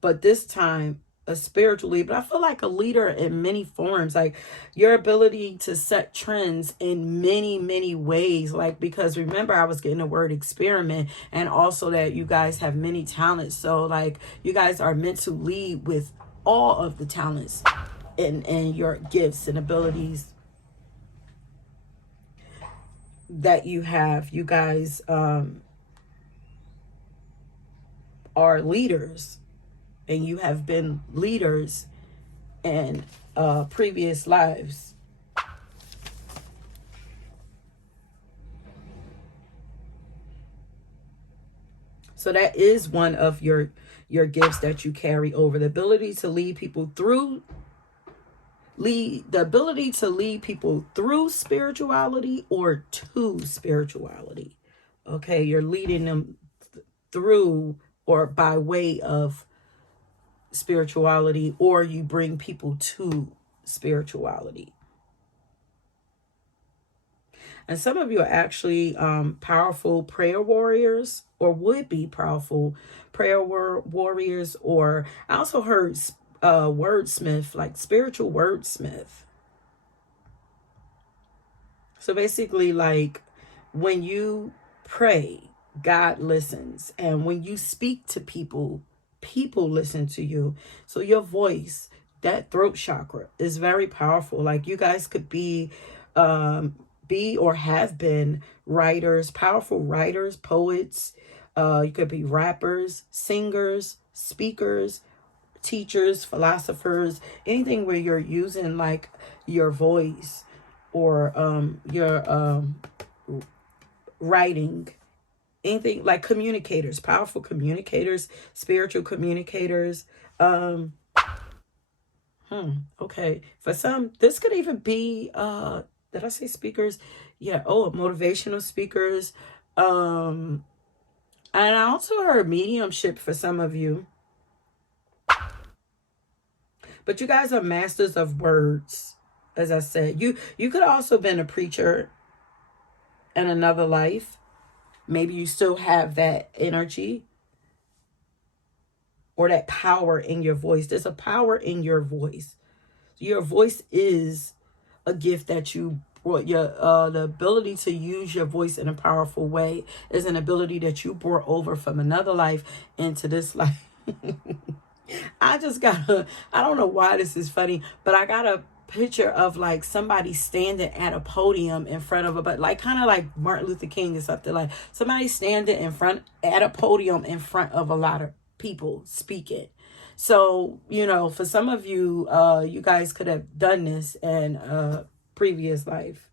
But this time, a spiritual leader. But I feel like a leader in many forms. Like, your ability to set trends in many, many ways. Like, because remember, I was getting the word experiment, and also that you guys have many talents. So, like, you guys are meant to lead with all of the talents and your gifts and abilities that you have. You guys are leaders, and you have been leaders in previous lives. So that is one of your gifts that you carry over, the ability to lead people through the ability to lead people through spirituality or to spirituality. Okay, you're leading them through or by way of spirituality, or you bring people to spirituality. And some of you are actually powerful prayer warriors, or would be powerful prayer warriors. Or I also heard wordsmith, like spiritual wordsmith. So basically, like when you pray, God listens. And when you speak to people, people listen to you. So your voice, that throat chakra, is very powerful. Like you guys could be or have been writers, powerful writers, poets. You could be rappers, singers, speakers, teachers, philosophers, anything where you're using like your voice or your writing, anything like communicators, powerful communicators, spiritual communicators. Okay. For some, this could even be did I say speakers? Yeah. Oh, motivational speakers. And I also heard mediumship for some of you. But you guys are masters of words. As I said, you could also been a preacher in another life. Maybe you still have that energy or that power in your voice. There's a power in your voice. Your voice is a gift that you brought. The ability to use your voice in a powerful way is an ability that you brought over from another life into this life. I don't know why this is funny, but I got a picture of like somebody standing at a podium in front of but like kind of like Martin Luther King or something, like somebody standing at a podium in front of a lot of people speaking. So, for some of you, you guys could have done this in a previous life.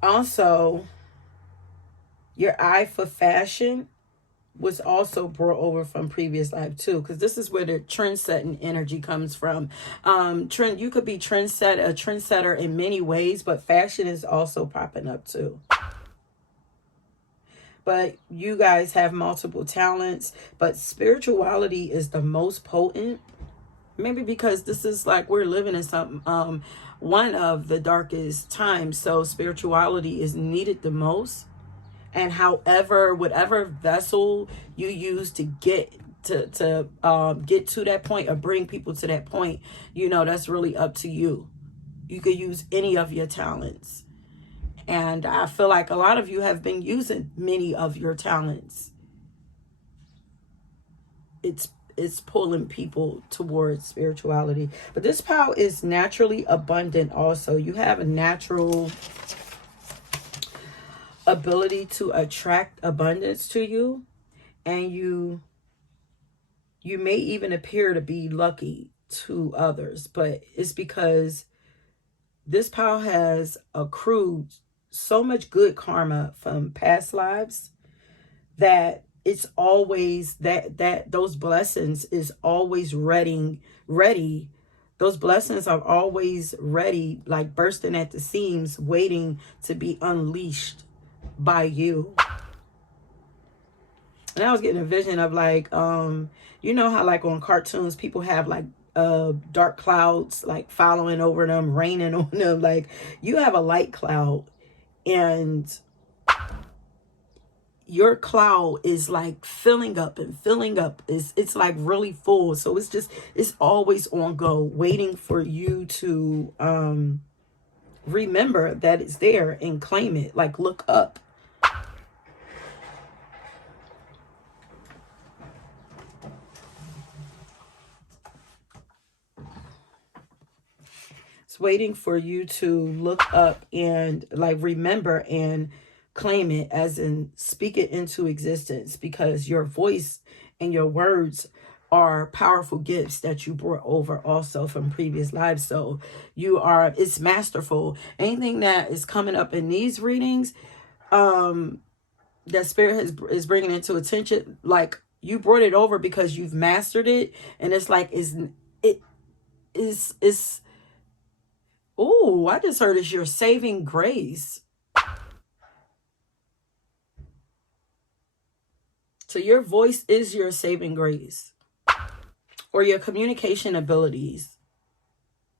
Also, your eye for fashion was also brought over from previous life too, because this is where the trend-setting energy comes from. You could be a trendsetter in many ways, but fashion is also popping up too. But you guys have multiple talents, but spirituality is the most potent. Maybe because this is like we're living in some one of the darkest times, so spirituality is needed the most. And whatever vessel you use to get to get to that point or bring people to that point, that's really up to you. You could use any of your talents. And I feel like a lot of you have been using many of your talents. It's pulling people towards spirituality. But this power is naturally abundant also. You have a natural ability to attract abundance to you, and you may even appear to be lucky to others, but it's because this power has accrued so much good karma from past lives that it's always that those blessings is always ready. Those blessings are always ready, like bursting at the seams, waiting to be unleashed by you. And I was getting a vision of like how like on cartoons people have like dark clouds like following over them, raining on them. Like you have a light cloud, and your cloud is like filling up and filling up. It's like really full. So it's always on go, waiting for you to remember that it's there and claim it. Like look up. It's waiting for you to look up and like remember and claim it, as in speak it into existence, because your voice and your words are powerful gifts that you brought over also from previous lives. So it's masterful. Anything that is coming up in these readings, that spirit is bringing into attention, like you brought it over because you've mastered it, and it's like it is. Oh, I just heard it's your saving grace. So your voice is your saving grace, or your communication abilities.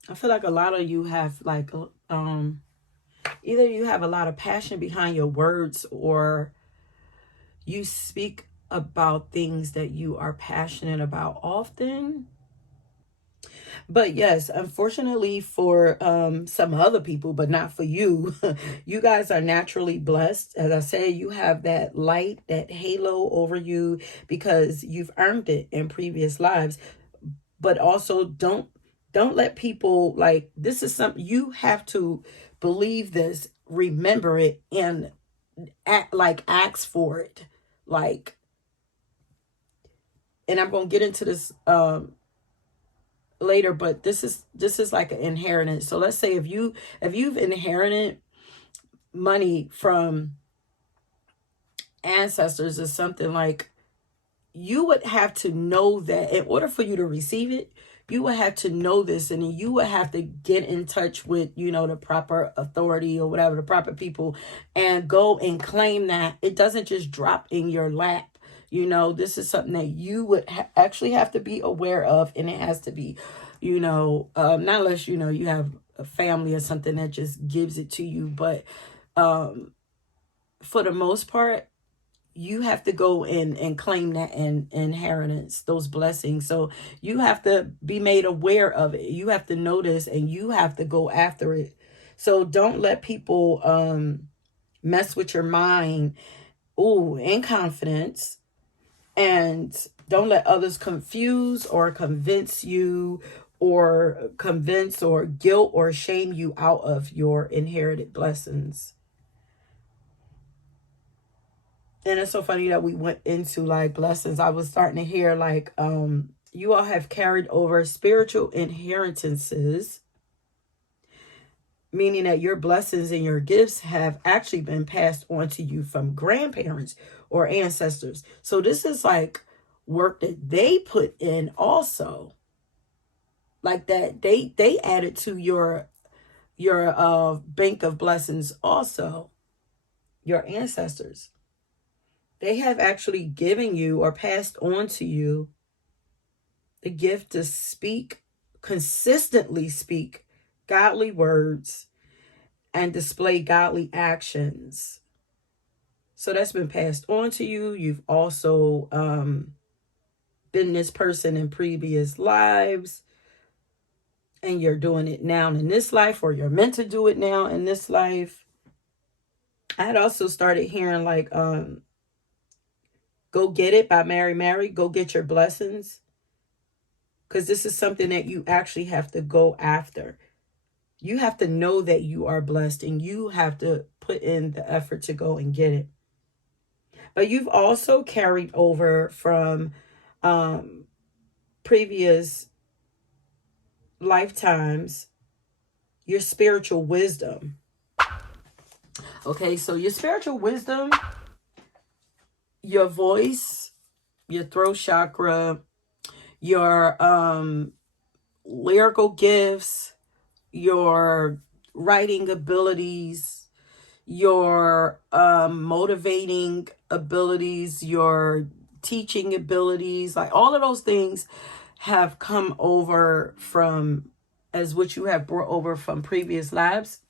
I feel like a lot of you have like either you have a lot of passion behind your words, or you speak about things that you are passionate about often. But yes, unfortunately for some other people, but not for you, you guys are naturally blessed. As I said, you have that light, that halo over you because you've earned it in previous lives. But also don't let people, like, this is something you have to believe this, remember it, and ask for it. Like, and I'm gonna get into this later, but this is like an inheritance. So let's say if you've inherited money from ancestors or something, like, you would have to know that in order for you to receive it, you would have to know this, and you would have to get in touch with, the proper authority or whatever, the proper people, and go and claim that it doesn't just drop in your lap. This is something that you would actually have to be aware of, and it has to be, not unless, you have a family or something that just gives it to you. But for the most part, you have to go in and claim that inheritance, those blessings. So you have to be made aware of it. You have to notice, and you have to go after it. So don't let people mess with your mind, and confidence. And don't let others confuse or convince you, or convince or guilt or shame you out of your inherited blessings. And it's so funny that we went into like blessings. I was starting to hear like you all have carried over spiritual inheritances, meaning that your blessings and your gifts have actually been passed on to you from grandparents or ancestors. So this is like work that they put in also, like that they added to your bank of blessings also. Your ancestors, they have actually given you or passed on to you the gift to consistently speak godly words and display godly actions. So that's been passed on to you. You've also been this person in previous lives, and you're doing it now in this life, or you're meant to do it now in this life. I had also started hearing like Go Get It by Mary Mary. Go get your blessings. Because this is something that you actually have to go after. You have to know that you are blessed, and you have to put in the effort to go and get it. But you've also carried over from previous lifetimes your spiritual wisdom. Okay, so your spiritual wisdom, your voice, your throat chakra, your lyrical gifts, your writing abilities, your motivating abilities, your teaching abilities, like all of those things have come over from, as what you have brought over from previous lives.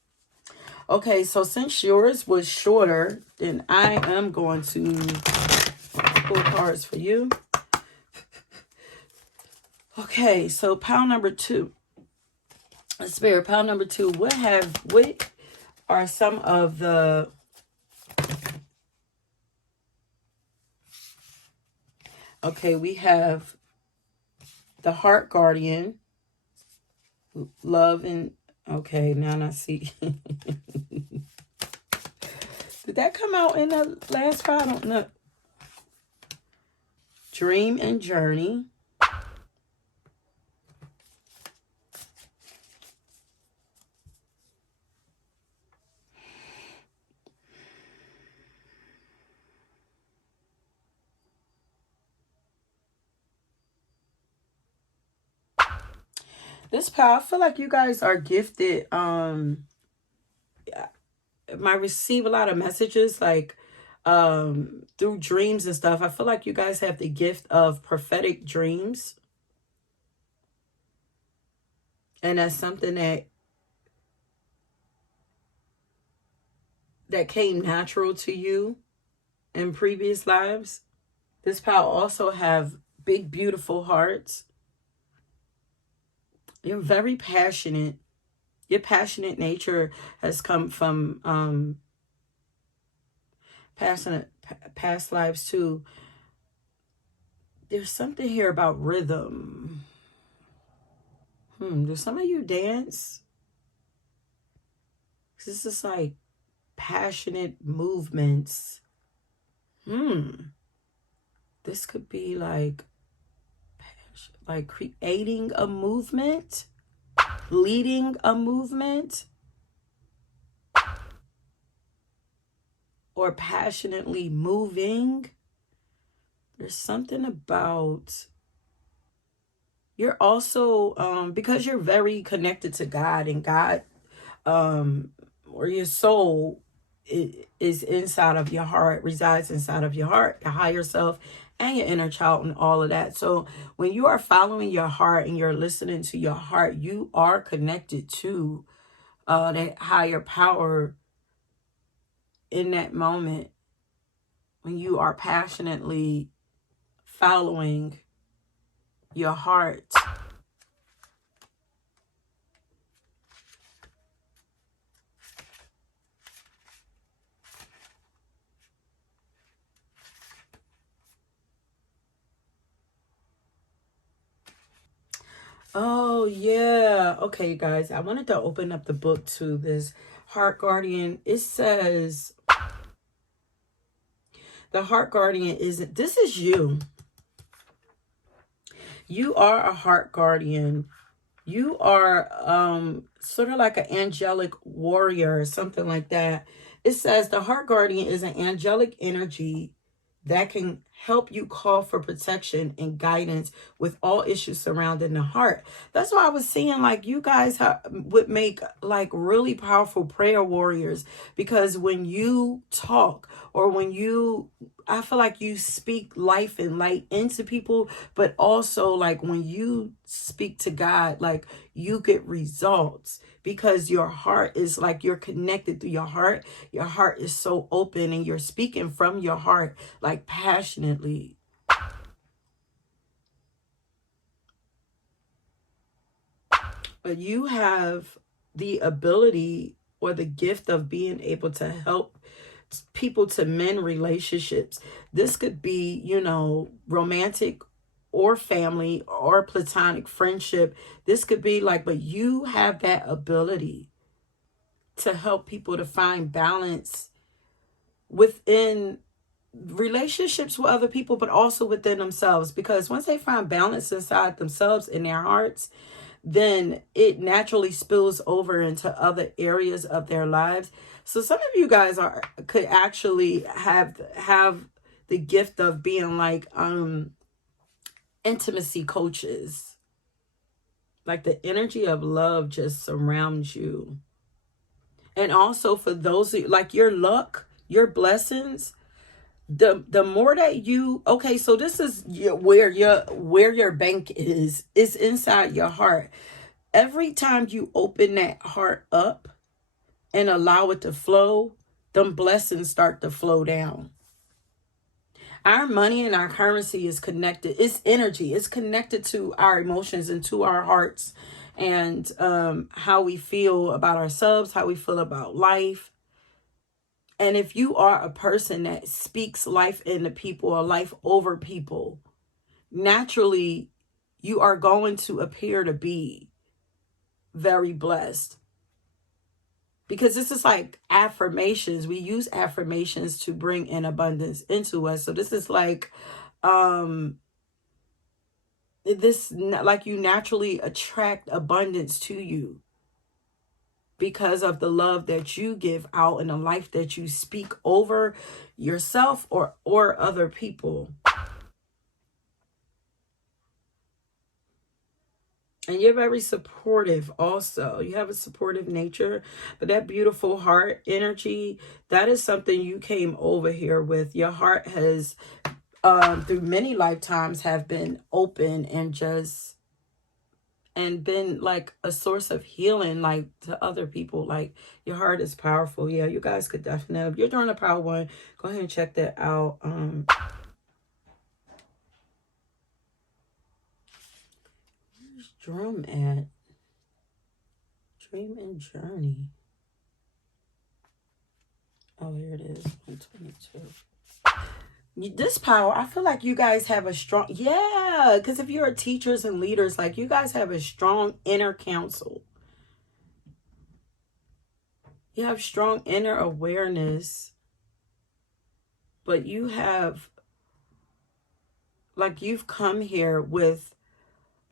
Okay, so since yours was shorter, then I am going to pull cards for you. Okay, so pile number 2. Spirit, pile number 2. What are some of the we have the heart guardian, love, and now I see. Did that come out in the last file? I don't know. Dream and journey. This pal, I feel like you guys are gifted. I receive a lot of messages like through dreams and stuff. I feel like you guys have the gift of prophetic dreams. And that's something that came natural to you in previous lives. This pal also have big, beautiful hearts. You're very passionate. Your passionate nature has come from past lives too. There's something here about rhythm. Do some of you dance? This is like passionate movements. This could be like creating a movement, leading a movement, or passionately moving. There's something about, you're also because you're very connected to God, and God or your soul is inside of your heart, resides inside of your heart, your higher self and your inner child and all of that. So when you are following your heart and you're listening to your heart, you are connected to that higher power in that moment when you are passionately following your heart. Oh, yeah. Okay, you guys, I wanted to open up the book to this heart guardian. It says the heart guardian this is you. You are a heart guardian. You are sort of like an angelic warrior or something like that. It says the heart guardian is an angelic energy that can help you call for protection and guidance with all issues surrounding the heart. That's why I was saying, like, you guys would make like really powerful prayer warriors, because when you talk or I feel like you speak life and light into people, but also like when you speak to God, like you get results because your heart is like, you're connected through your heart. Your heart is so open and you're speaking from your heart, like passionately. But you have the ability or the gift of being able to help people to mend relationships. This could be, romantic or family or platonic friendship. This could be like, but you have that ability to help people to find balance within relationships with other people, but also within themselves. Because once they find balance inside themselves in their hearts, then it naturally spills over into other areas of their lives. So some of you guys could actually have the gift of being like intimacy coaches. Like the energy of love just surrounds you. And also for those who, like, your luck, your blessings, the more that you, okay, so this is where your bank is inside your heart. Every time you open that heart up and allow it to flow, them blessings start to flow down. Our money and our currency is connected. It's energy. It's connected to our emotions and to our hearts, and how we feel about ourselves, how we feel about life. And if you are a person that speaks life into people or life over people, naturally you are going to appear to be very blessed. Because this is like affirmations. We use affirmations to bring in abundance into us. So this is like like you naturally attract abundance to you because of the love that you give out and the life that you speak over yourself or other people. And you're very supportive also. You have a supportive nature, but that beautiful heart energy, that is something you came over here with. Your heart has, through many lifetimes, have been open and just, and been like a source of healing, like to other people. Like your heart is powerful. Yeah, you guys could definitely, if you're doing a power one, go ahead and check that out. Where's Drum at? Dream and Journey. Oh, here it is. 122. This power, I feel like you guys have a strong, yeah, because if you're teachers and leaders, like you guys have a strong inner counsel. You have strong inner awareness, but you have, like, you've come here with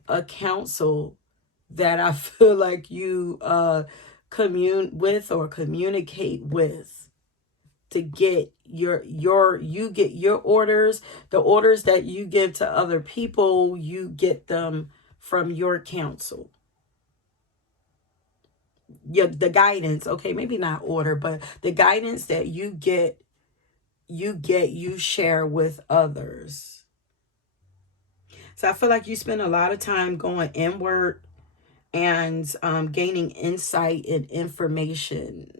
a counsel that I feel like you commune with or communicate with to get you get your orders. The orders that you give to other people, you get them from your counsel. Yeah, the guidance, okay, maybe not order, but the guidance that you share with others. So I feel like you spend a lot of time going inward and gaining insight and information.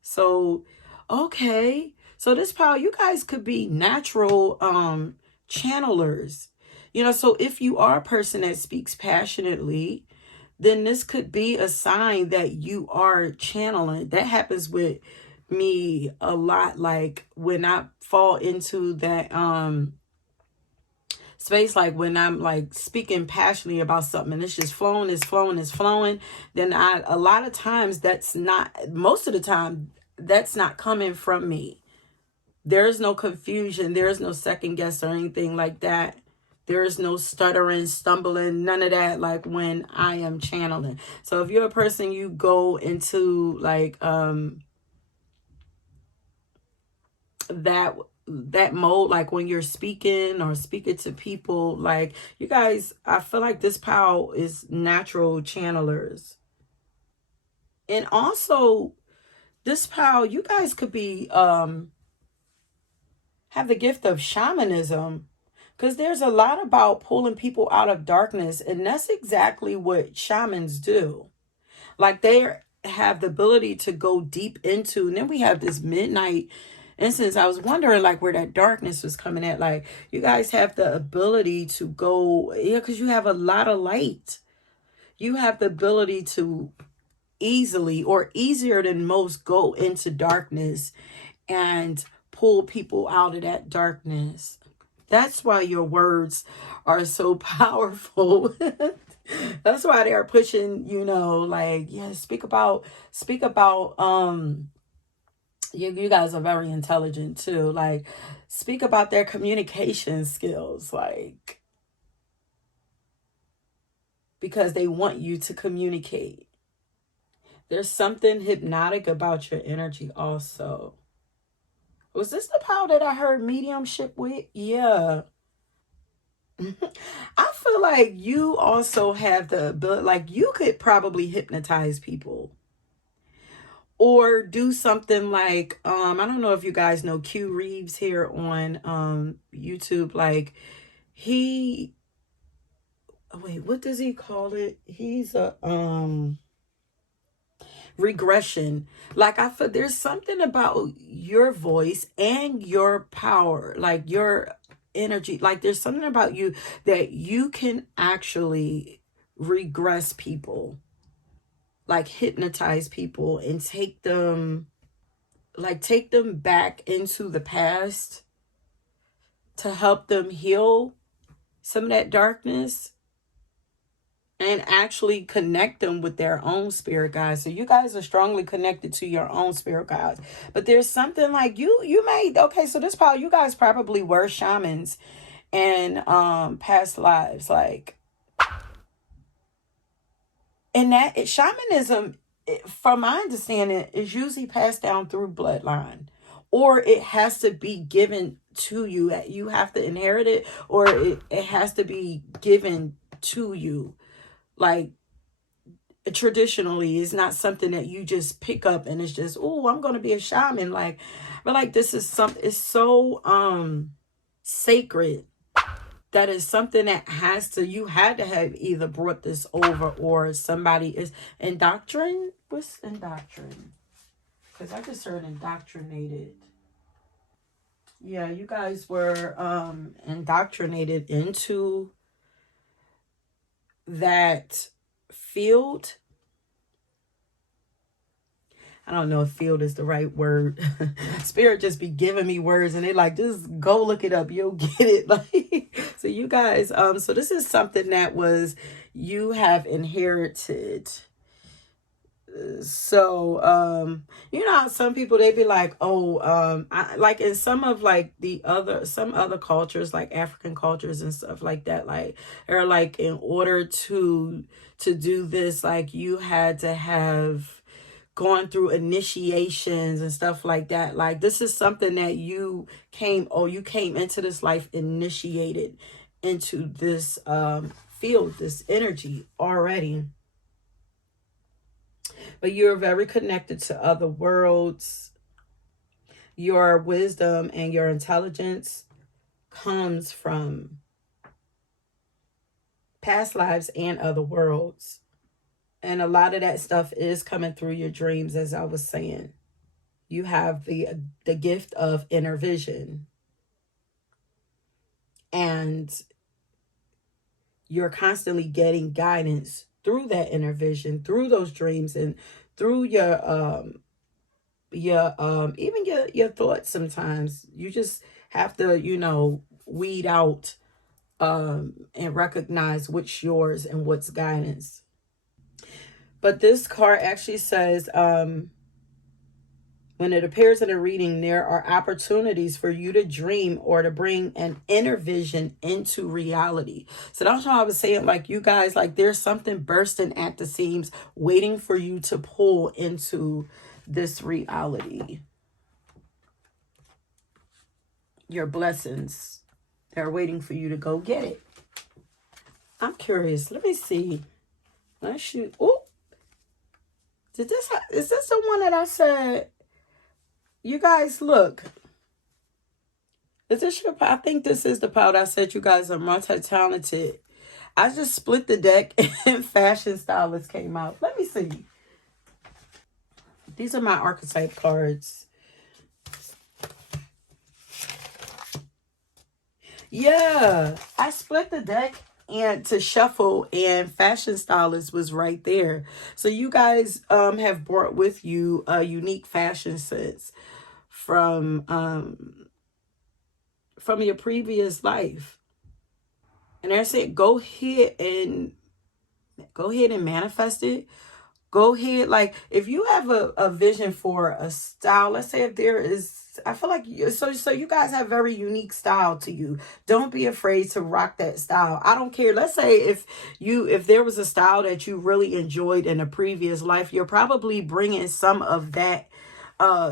So, okay. So this power, you guys could be natural channelers. You know, so if you are a person that speaks passionately, then this could be a sign that you are channeling. That happens with me a lot. Like when I fall into that space, like when I'm like speaking passionately about something and it's just flowing, then a lot of times most of the time that's not coming from me. There's no confusion, there's no second guess or anything like that. There's no stuttering, stumbling, none of that, like when I am channeling. So if you're a person, you go into like that mode, like when you're speaking or speaking to people, like you guys, I feel like this power is natural channelers. And also this power, you guys could be have the gift of shamanism, because there's a lot about pulling people out of darkness, and that's exactly what shamans do. Like they have the ability to go deep into, and then we have this midnight instance. I was wondering like where that darkness was coming at. Like you guys have the ability to go, yeah, because you have a lot of light. You have the ability to easily, or easier than most, go into darkness and pull people out of that darkness. That's why your words are so powerful. That's why they are pushing, like, yeah, speak about you guys are very intelligent too. Like speak about their communication skills, like, because they want you to communicate. There's something hypnotic about your energy also. Was this the power that I heard mediumship with? Yeah. I feel like you also have the ability, like you could probably hypnotize people or do something like, I don't know if you guys know Q Reeves here on YouTube. Like he, wait, what does he call it? He's a regression. Like I feel there's something about your voice and your power, like your energy, like there's something about you that you can actually regress people, like hypnotize people and take them back into the past to help them heal some of that darkness and actually connect them with their own spirit guides. So you guys are strongly connected to your own spirit guides. But there's something like you may, okay, so this power, you guys probably were shamans in past lives, like, and that shamanism, from my understanding, is usually passed down through bloodline, or it has to be given to you. You have to inherit it, or it has to be given to you. like traditionally. It's not something that you just pick up and it's just, oh, I'm going to be a shaman. Like, but like, this is something, it's so sacred that is something that has to, you had to have either brought this over or somebody is indoctrined. What's indoctrined? Because I just heard indoctrinated. Yeah, you guys were indoctrinated into that field. I don't know if field is the right word. Spirit just be giving me words and they like, just go look it up. You'll get it. Like, so you guys, so this is something that was, you have inherited. So you know how some people, they be like, oh, like in some of like some other cultures, like African cultures and stuff like that, like, or like in order to do this, like you had to have gone through initiations and stuff like that. Like this is something that you came into this life initiated into this field, this energy already. But you're very connected to other worlds. Your wisdom and your intelligence comes from past lives and other worlds. And a lot of that stuff is coming through your dreams, as I was saying. You have the gift of inner vision. And you're constantly getting guidance through that inner vision, through those dreams, and through your even your thoughts. Sometimes you just have to, you know, weed out and recognize what's yours and what's guidance. But this card actually says, when it appears in a reading, there are opportunities for you to dream or to bring an inner vision into reality. So that's why I was saying, like, you guys, like, there's something bursting at the seams waiting for you to pull into this reality. Your blessings, they're waiting for you to go get it. I'm curious. Let me see. Let's shoot. Oh, is this the one that I said? You guys, look. Is this your? I think this is the part I said you guys are multi-talented. I just split the deck and Fashion Stylist came out. Let me see. These are my archetype cards. Yeah, I split the deck and to shuffle, and Fashion Stylist was right there. So you guys have brought with you a unique fashion sense from your previous life. And I said, go ahead and manifest it. Go ahead. Like, if you have a vision for a style, let's say if there is, I feel like, so you guys have very unique style to you. Don't be afraid to rock that style. I don't care. Let's say if there was a style that you really enjoyed in a previous life, you're probably bringing some of that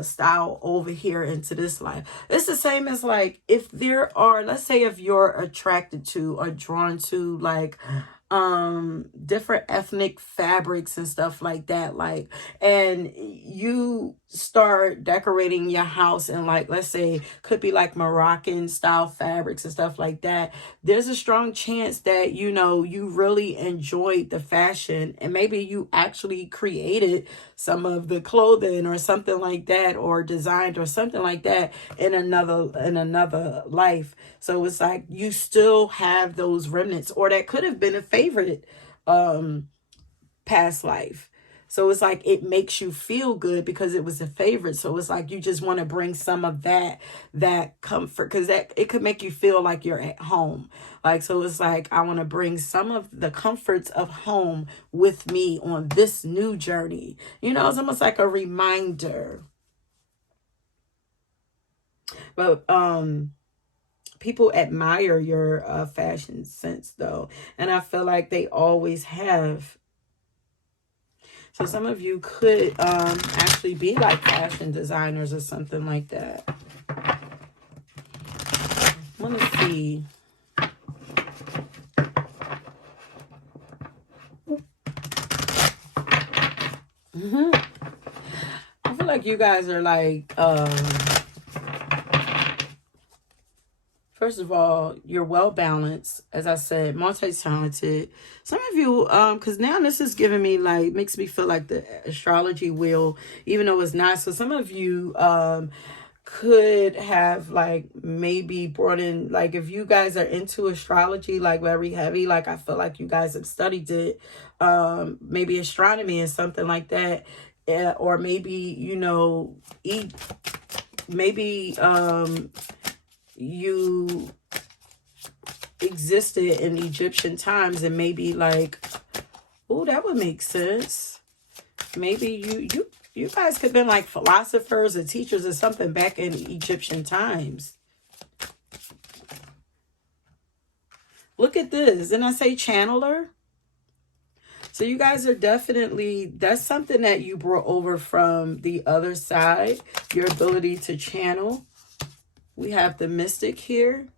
style over here into this life. It's the same as, like, if there are, let's say if you're attracted to or drawn to, like, different ethnic fabrics and stuff like that, like, and you start decorating your house and, like, let's say could be like Moroccan style fabrics and stuff like that, there's a strong chance that, you know, you really enjoyed the fashion and maybe you actually created some of the clothing or something like that, or designed or something like that in another life. So it's like you still have those remnants, or that could have been a favorite past life. So it's like it makes you feel good because it was a favorite. So it's like you just want to bring some of that comfort, because that it could make you feel like you're at home. Like, so it's like I want to bring some of the comforts of home with me on this new journey. You know, it's almost like a reminder. But people admire your fashion sense, though, and I feel like they always have. So some of you could actually be like fashion designers or something like that. Let me see. like you guys are like, first of all, you're well balanced, as I said, multi-talented. Some of you, because now this is giving me like, makes me feel like the astrology wheel, even though it's not. So some of you could have like maybe brought in, like if you guys are into astrology like very heavy, like I feel like you guys have studied it, maybe astronomy and something like that, or maybe, you know, maybe you existed in Egyptian times, and maybe like, oh, that would make sense. Maybe you guys could have been like philosophers or teachers or something back in Egyptian times. Look at this. Didn't I say channeler? So you guys are definitely, that's something that you brought over from the other side, your ability to channel. We have the mystic here.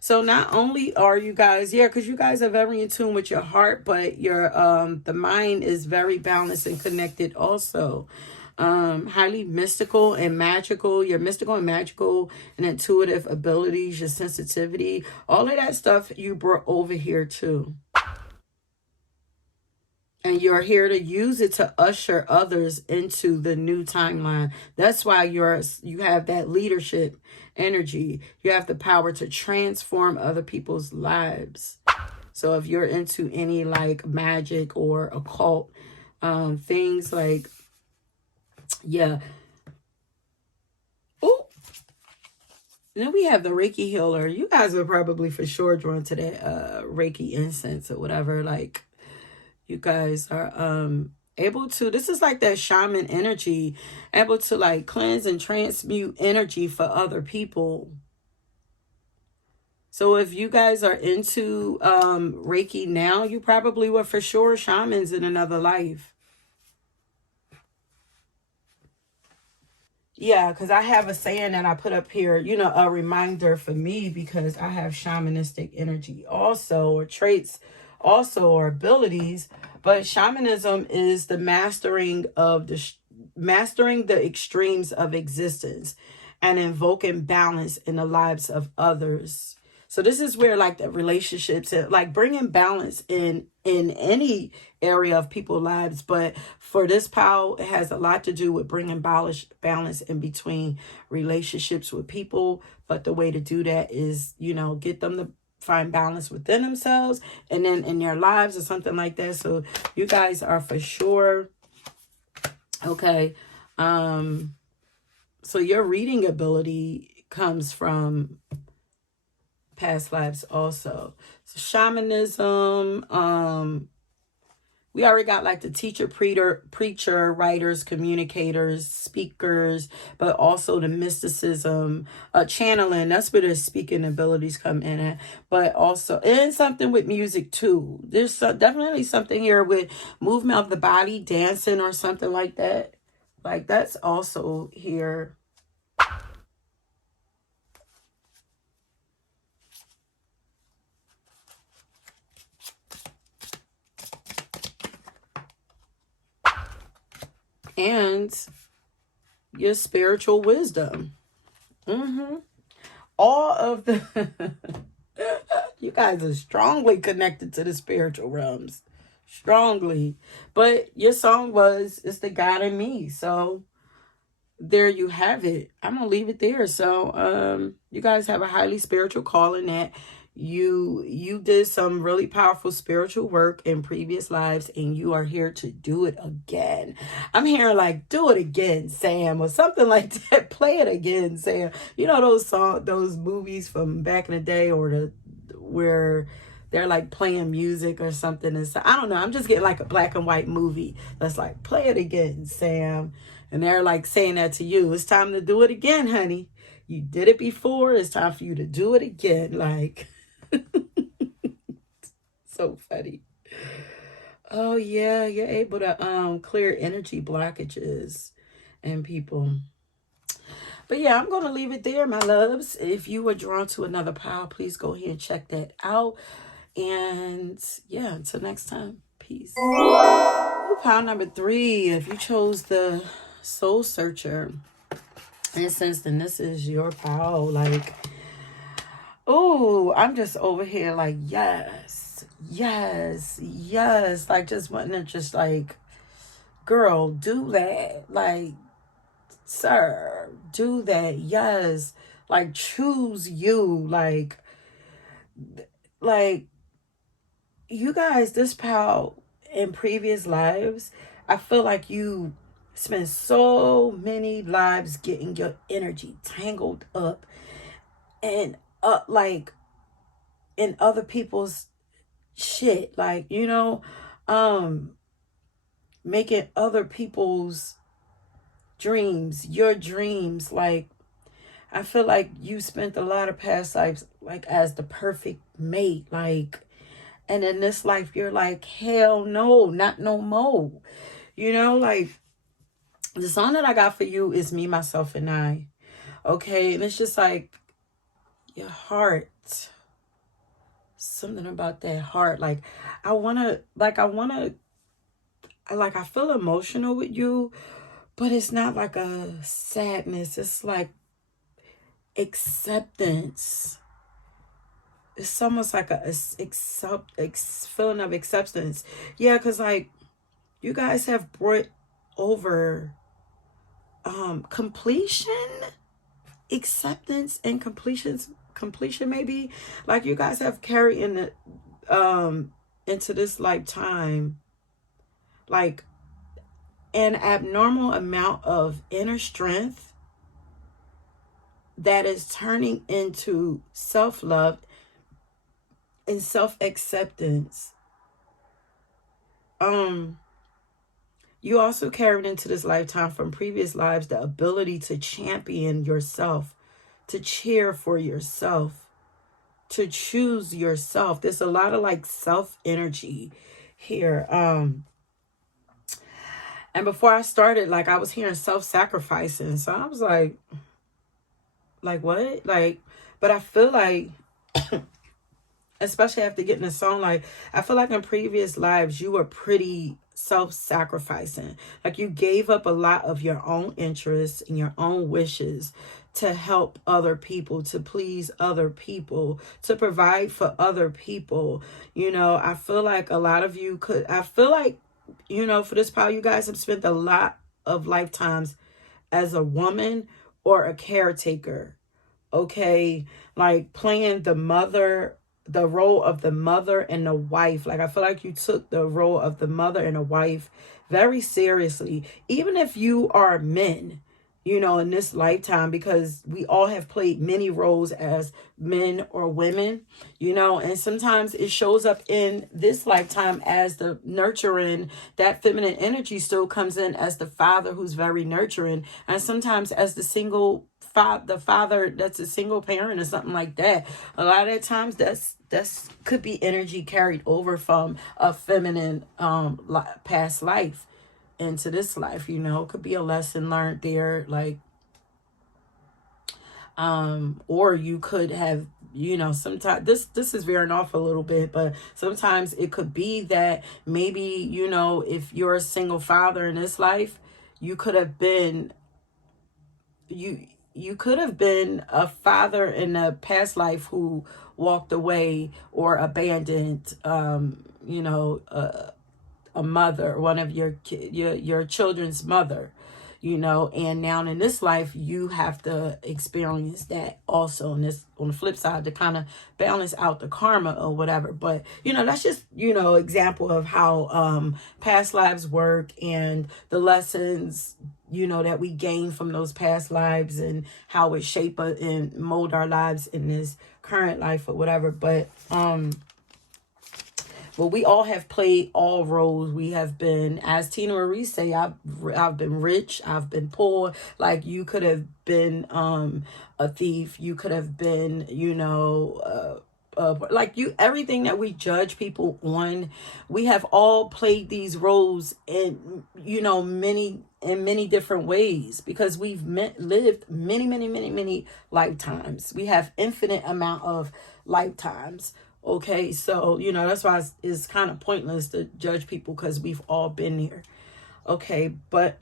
So not only are you guys, yeah, because you guys are very in tune with your heart, but your the mind is very balanced and connected also. Highly mystical and magical. Your mystical and magical and intuitive abilities, your sensitivity, all of that stuff you brought over here too. And you're here to use it to usher others into the new timeline. That's why you have that leadership energy. You have the power to transform other people's lives. So if you're into any like magic or occult things, like, yeah. Oh, then we have the Reiki healer. You guys are probably for sure drawn to that Reiki incense or whatever. Like, you guys are able to, this is like that shaman energy, able to like cleanse and transmute energy for other people. So if you guys are into Reiki now, you probably were for sure shamans in another life. Yeah, because I have a saying that I put up here, you know, a reminder for me, because I have shamanistic energy also, or traits also, or abilities. But shamanism is the mastering the extremes of existence and invoking balance in the lives of others. So this is where like the relationships, like bringing balance in any area of people's lives. But for this pile, it has a lot to do with bringing balance in between relationships with people. But the way to do that is, you know, get them to find balance within themselves and then in their lives or something like that. So you guys are for sure. Okay. So your reading ability comes from past lives also. So shamanism, we already got like the teacher, preacher, writers, communicators, speakers, but also the mysticism, channeling. That's where the speaking abilities come in at. But also, and something with music too. There's definitely something here with movement of the body, dancing or something like that. Like that's also here. And your spiritual wisdom. All of the you guys are strongly connected to the spiritual realms. Strongly. But your song was, it's the God in me. So there you have it. I'm gonna leave it there. So you guys have a highly spiritual calling that you did some really powerful spiritual work in previous lives, and you are here to do it again. I'm hearing like, do it again, Sam, or something like that. Play it again, Sam. You know those movies from back in the day, or where they're like playing music or something, and so I don't know, I'm just getting like a black and white movie that's like, play it again, Sam. And they're like saying that to you. It's time to do it again, honey. You did it before. It's time for you to do it again. Like, so funny. Oh yeah, you're able to clear energy blockages and people. But yeah, I'm going to leave it there, my loves. If you were drawn to another pile, please go ahead and check that out. And yeah, until next time, peace. Pile number 3, if you chose the soul searcher. And since then, this is your pile. Like, oh, I'm just over here like, yes, yes, yes. Like, just wanting to just like, girl, do that. Like, sir, do that. Yes. Like, choose you. Like, you guys, this pal in previous lives, I feel like you spent so many lives getting your energy tangled up and like in other people's shit, like, um making other people's dreams your dreams. Like, I feel like you spent a lot of past lives like as the perfect mate, like, and in this life you're like, hell no, not no more. Like, the song that I got for you is Me, Myself, and I. Okay, and it's just like your heart, something about that heart. Like, I feel emotional with you, but it's not like a sadness. It's like acceptance. It's almost like a feeling of acceptance. Yeah, because like you guys have brought over completion, acceptance, and completion maybe. Like, you guys have carried in the into this lifetime like an abnormal amount of inner strength that is turning into self-love and self-acceptance. You also carried into this lifetime from previous lives the ability to champion yourself, to cheer for yourself, to choose yourself. There's a lot of like self energy here. And before I started, like, I was hearing self-sacrificing. So I was like what? Like, but I feel like, especially after getting the song, like, I feel like in previous lives, you were pretty self-sacrificing. Like, you gave up a lot of your own interests and your own wishes to help other people, to please other people, to provide for other people. I feel like a lot of you I feel like, for this power, you guys have spent a lot of lifetimes as a woman or a caretaker. Okay, like playing the role of the mother and the wife. Like, I feel like you took the role of the mother and the wife very seriously, even if you are men, in this lifetime, because we all have played many roles as men or women, and sometimes it shows up in this lifetime as the nurturing. That feminine energy still comes in as the father who's very nurturing, and sometimes as the father that's a single parent or something like that. A lot of times that's could be energy carried over from a feminine past life into this life. It could be a lesson learned there, like, or you could have, sometimes this is veering off a little bit, but sometimes it could be that maybe, if you're a single father in this life, you could have been you could have been a father in a past life who walked away or abandoned, a mother, one of your children's mother, and now in this life you have to experience that also, and this on the flip side to kind of balance out the karma or whatever. But that's just example of how past lives work and the lessons that we gain from those past lives and how it shape and mold our lives in this current life or whatever. But we all have played all roles. We have been, as Tina Marie say, I've been rich, I've been poor. Like, you could have been a thief. You could have been, like, everything that we judge people on, we have all played these roles in, many different ways, because we've lived many lifetimes. We have infinite amount of lifetimes. Okay, so, that's why it's kind of pointless to judge people, because we've all been there. Okay, but,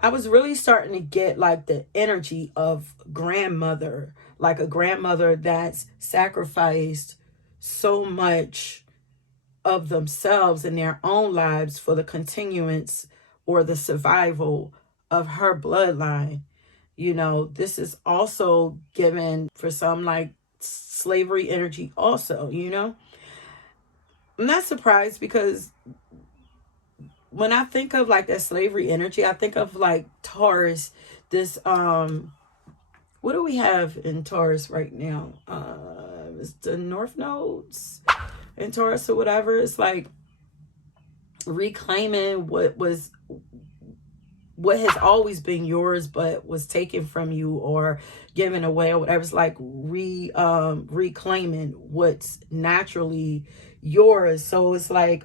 I was really starting to get like the energy of grandmother, like a grandmother that's sacrificed so much of themselves in their own lives for the continuance or the survival of her bloodline. You know, this is also given for some like slavery energy, also, you know. I'm not surprised because when I think of like that slavery energy, I think of like Taurus, this what do we have in Taurus right now? It's the North Nodes in Taurus or whatever. It's like reclaiming what has always been yours but was taken from you or given away or whatever. It's like reclaiming what's naturally yours. So it's like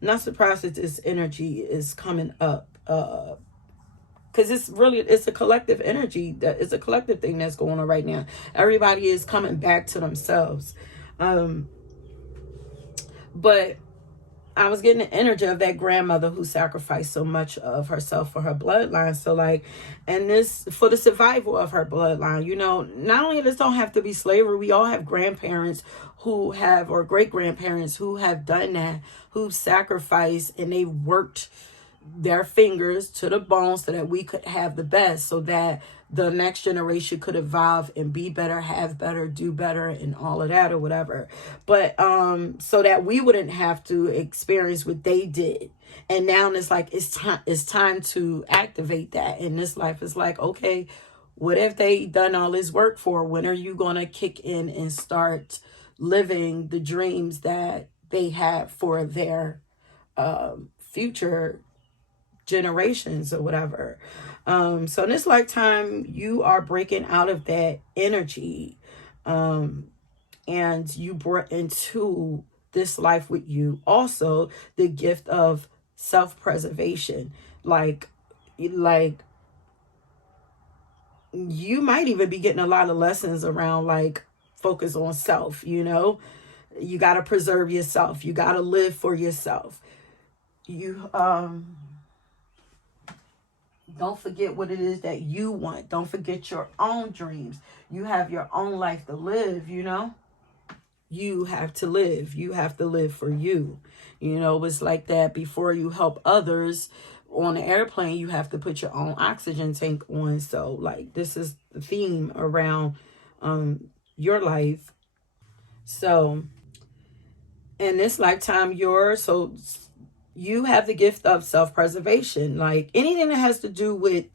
not surprised that this energy is coming up, because it's a collective energy, that it's a collective thing that's going on right now. Everybody is coming back to themselves. But I was getting the energy of that grandmother who sacrificed so much of herself for her bloodline. So like, and this for the survival of her bloodline, you know, not only this don't have to be slavery. We all have grandparents who have, or great grandparents who have done that, who sacrificed and they worked their fingers to the bone so that we could have the best, so that the next generation could evolve and be better, have better, do better, and all of that or whatever. But so that we wouldn't have to experience what they did. And now it's like it's time to activate that in this life. It's like, okay, what have they done all this work for? When are you gonna kick in and start living the dreams that they have for their future generations or whatever? So in this lifetime, you are breaking out of that energy, and you brought into this life with you also the gift of self-preservation. Like you might even be getting a lot of lessons around like focus on self, you know. You got to preserve yourself, you got to live for yourself. You don't forget what it is that you want. Don't forget your own dreams. You have your own life to live, you know. You have to live. You have to live for you. You know, it's like that before you help others on an airplane, you have to put your own oxygen tank on. So like this is the theme around your life. So in this lifetime, you have the gift of self-preservation. Like anything that has to do with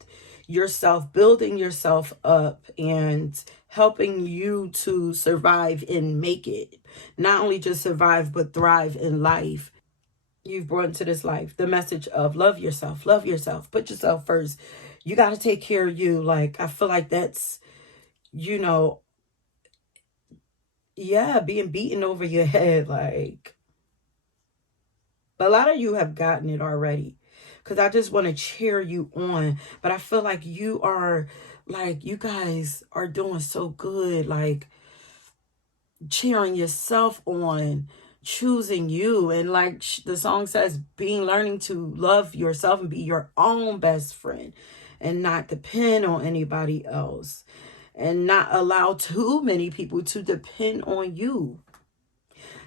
yourself, building yourself up and helping you to survive and make it. Not only just survive, but thrive in life. You've brought into this life the message of love yourself, put yourself first. You got to take care of you. Like, I feel like that's, you know, yeah, being beaten over your head. Like, a lot of you have gotten it already, because I just want to cheer you on. But I feel like you guys are doing so good, like cheering yourself on, choosing you. And like the song says, learning to love yourself and be your own best friend and not depend on anybody else, and not allow too many people to depend on you.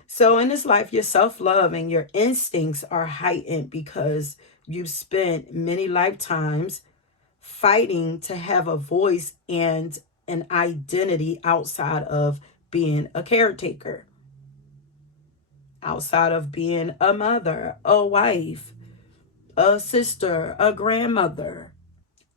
So in this life, your self-love and your instincts are heightened because you've spent many lifetimes fighting to have a voice and an identity outside of being a caretaker, outside of being a mother, a wife, a sister, a grandmother.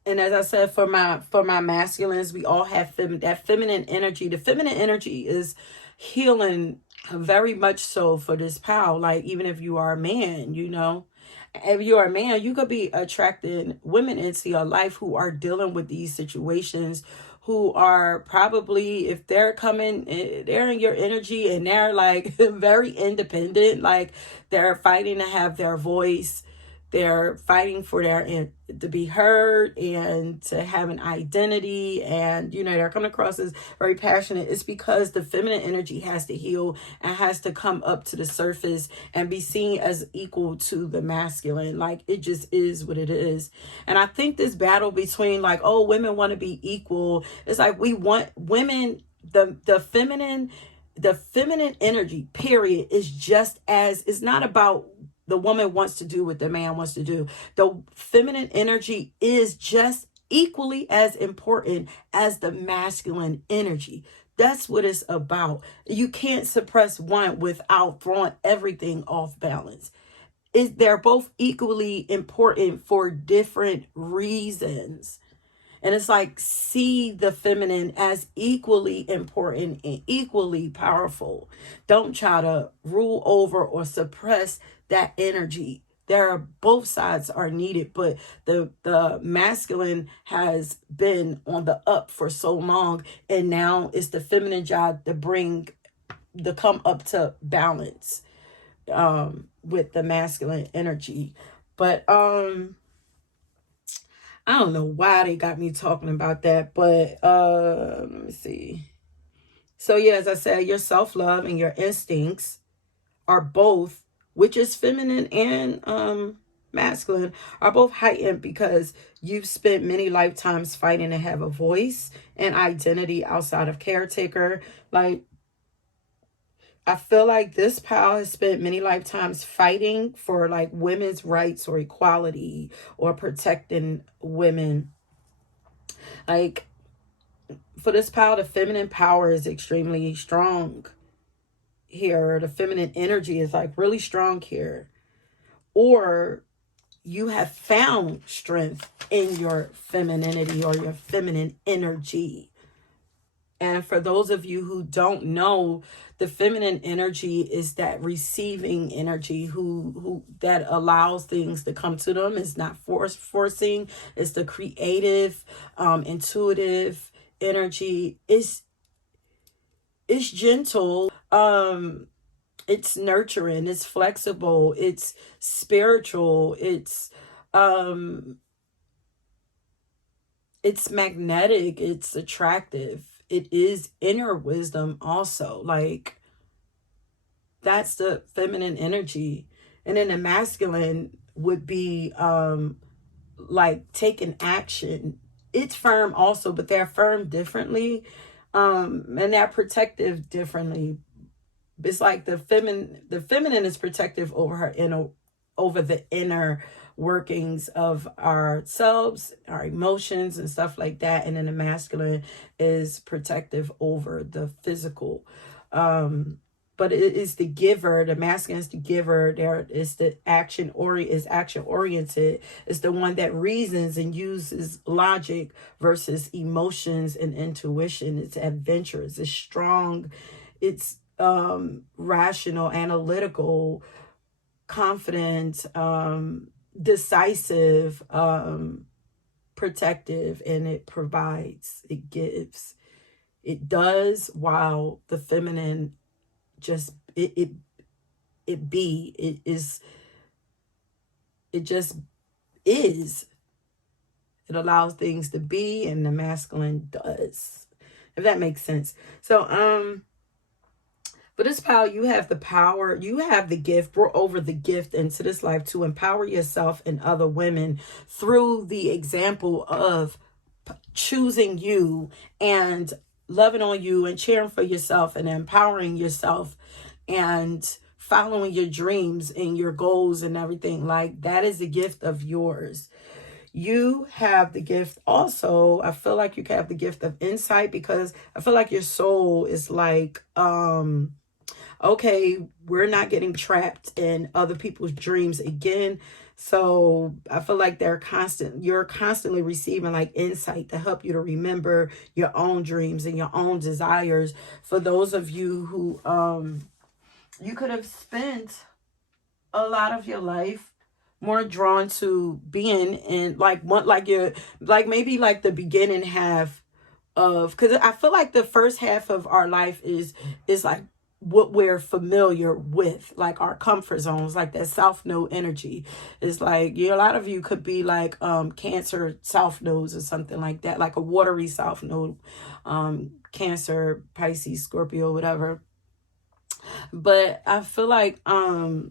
And as I said, for my masculines, we all have that feminine energy. The feminine energy is healing very much so for this power. Like even if you are a man, you know, if you're a man, you could be attracting women into your life who are dealing with these situations, who are probably, if they're coming, they're in your energy and they're like very independent, like they're fighting to have their voice. They're fighting for to be heard and to have an identity. And, they're coming across as very passionate. It's because the feminine energy has to heal and has to come up to the surface and be seen as equal to the masculine. Like, it just is what it is. And I think this battle between like, oh, women want to be equal. It's like we want women, the feminine energy, period, is just as, it's not about the woman wants to do what the man wants to do. The feminine energy is just equally as important as the masculine energy. That's what it's about. You can't suppress one without throwing everything off balance. They're both equally important for different reasons. And it's like, see the feminine as equally important and equally powerful. Don't try to rule over or suppress that energy. Both sides are needed, but the masculine has been on the up for so long, and now it's the feminine job to come up to balance with the masculine energy. But I don't know why they got me talking about that, but let me see. So yeah, as I said, your self-love and your instincts are both, which is feminine and masculine, are both heightened because you've spent many lifetimes fighting to have a voice and identity outside of caretaker. Like, I feel like this pal has spent many lifetimes fighting for like women's rights or equality or protecting women. Like, for this pal, the feminine power is extremely strong here. The feminine energy is like really strong here. Or you have found strength in your femininity or your feminine energy. And for those of you who don't know, the feminine energy is that receiving energy who that allows things to come to them. It's not forcing. It's the creative, intuitive energy. It's gentle. It's nurturing. It's flexible. It's spiritual. It's magnetic. It's attractive. It is inner wisdom also. Like, that's the feminine energy. And then the masculine would be like taking action. It's firm also, but they're firm differently. And they're protective differently. It's like the feminine is protective over the inner workings of ourselves, our emotions and stuff like that. And then the masculine is protective over the physical. But it is the giver. The masculine is the giver. There is the action oriented. It's the one that reasons and uses logic versus emotions and intuition. It's adventurous. It's strong. It's rational, analytical, confident, decisive, protective, and it provides, it gives, it does, while the feminine just it just is. It allows things to be, and the masculine does, if that makes sense. So but this power, you have the power, you have the gift, we're over the gift into this life to empower yourself and other women through the example of choosing you and loving on you and cheering for yourself and empowering yourself and following your dreams and your goals and everything. Like, that is a gift of yours. You have the gift also, I feel like you have the gift of insight, because I feel like your soul is like, okay, we're not getting trapped in other people's dreams again. So I feel like you're constantly receiving like insight to help you to remember your own dreams and your own desires. For those of you who you could have spent a lot of your life more drawn to being in maybe like the beginning half of, because I feel like the first half of our life is like what we're familiar with, like our comfort zones, like that south node energy. It's like, a lot of you could be like Cancer south nodes or something like that, like a watery south node, Cancer, Pisces, Scorpio, whatever. But I feel like the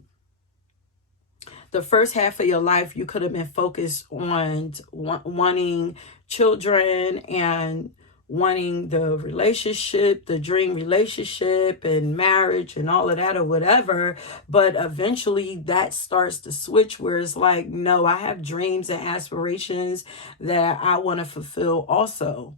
first half of your life, you could have been focused on wanting children and wanting the relationship, the dream relationship and marriage and all of that or whatever. But eventually that starts to switch where it's like, no, I have dreams and aspirations that I want to fulfill also.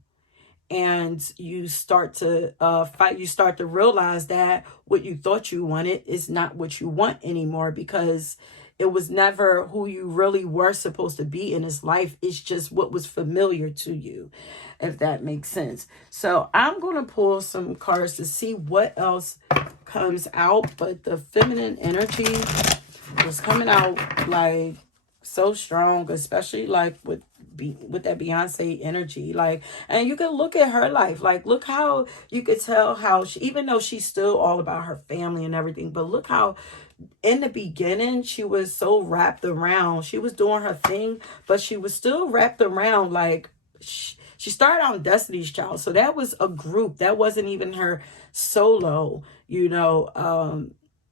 And you start to fight. You start to realize that what you thought you wanted is not what you want anymore, because it was never who you really were supposed to be in this life. It's just what was familiar to you, if that makes sense. So I'm going to pull some cards to see what else comes out. But the feminine energy was coming out like so strong, especially like with that Beyonce energy. Like, and you can look at her life, like look how you could tell how she, even though she's still all about her family and everything, but look how in the beginning she was so wrapped around, she was doing her thing, but she was still wrapped around, like she started on Destiny's Child, so that was a group, that wasn't even her solo,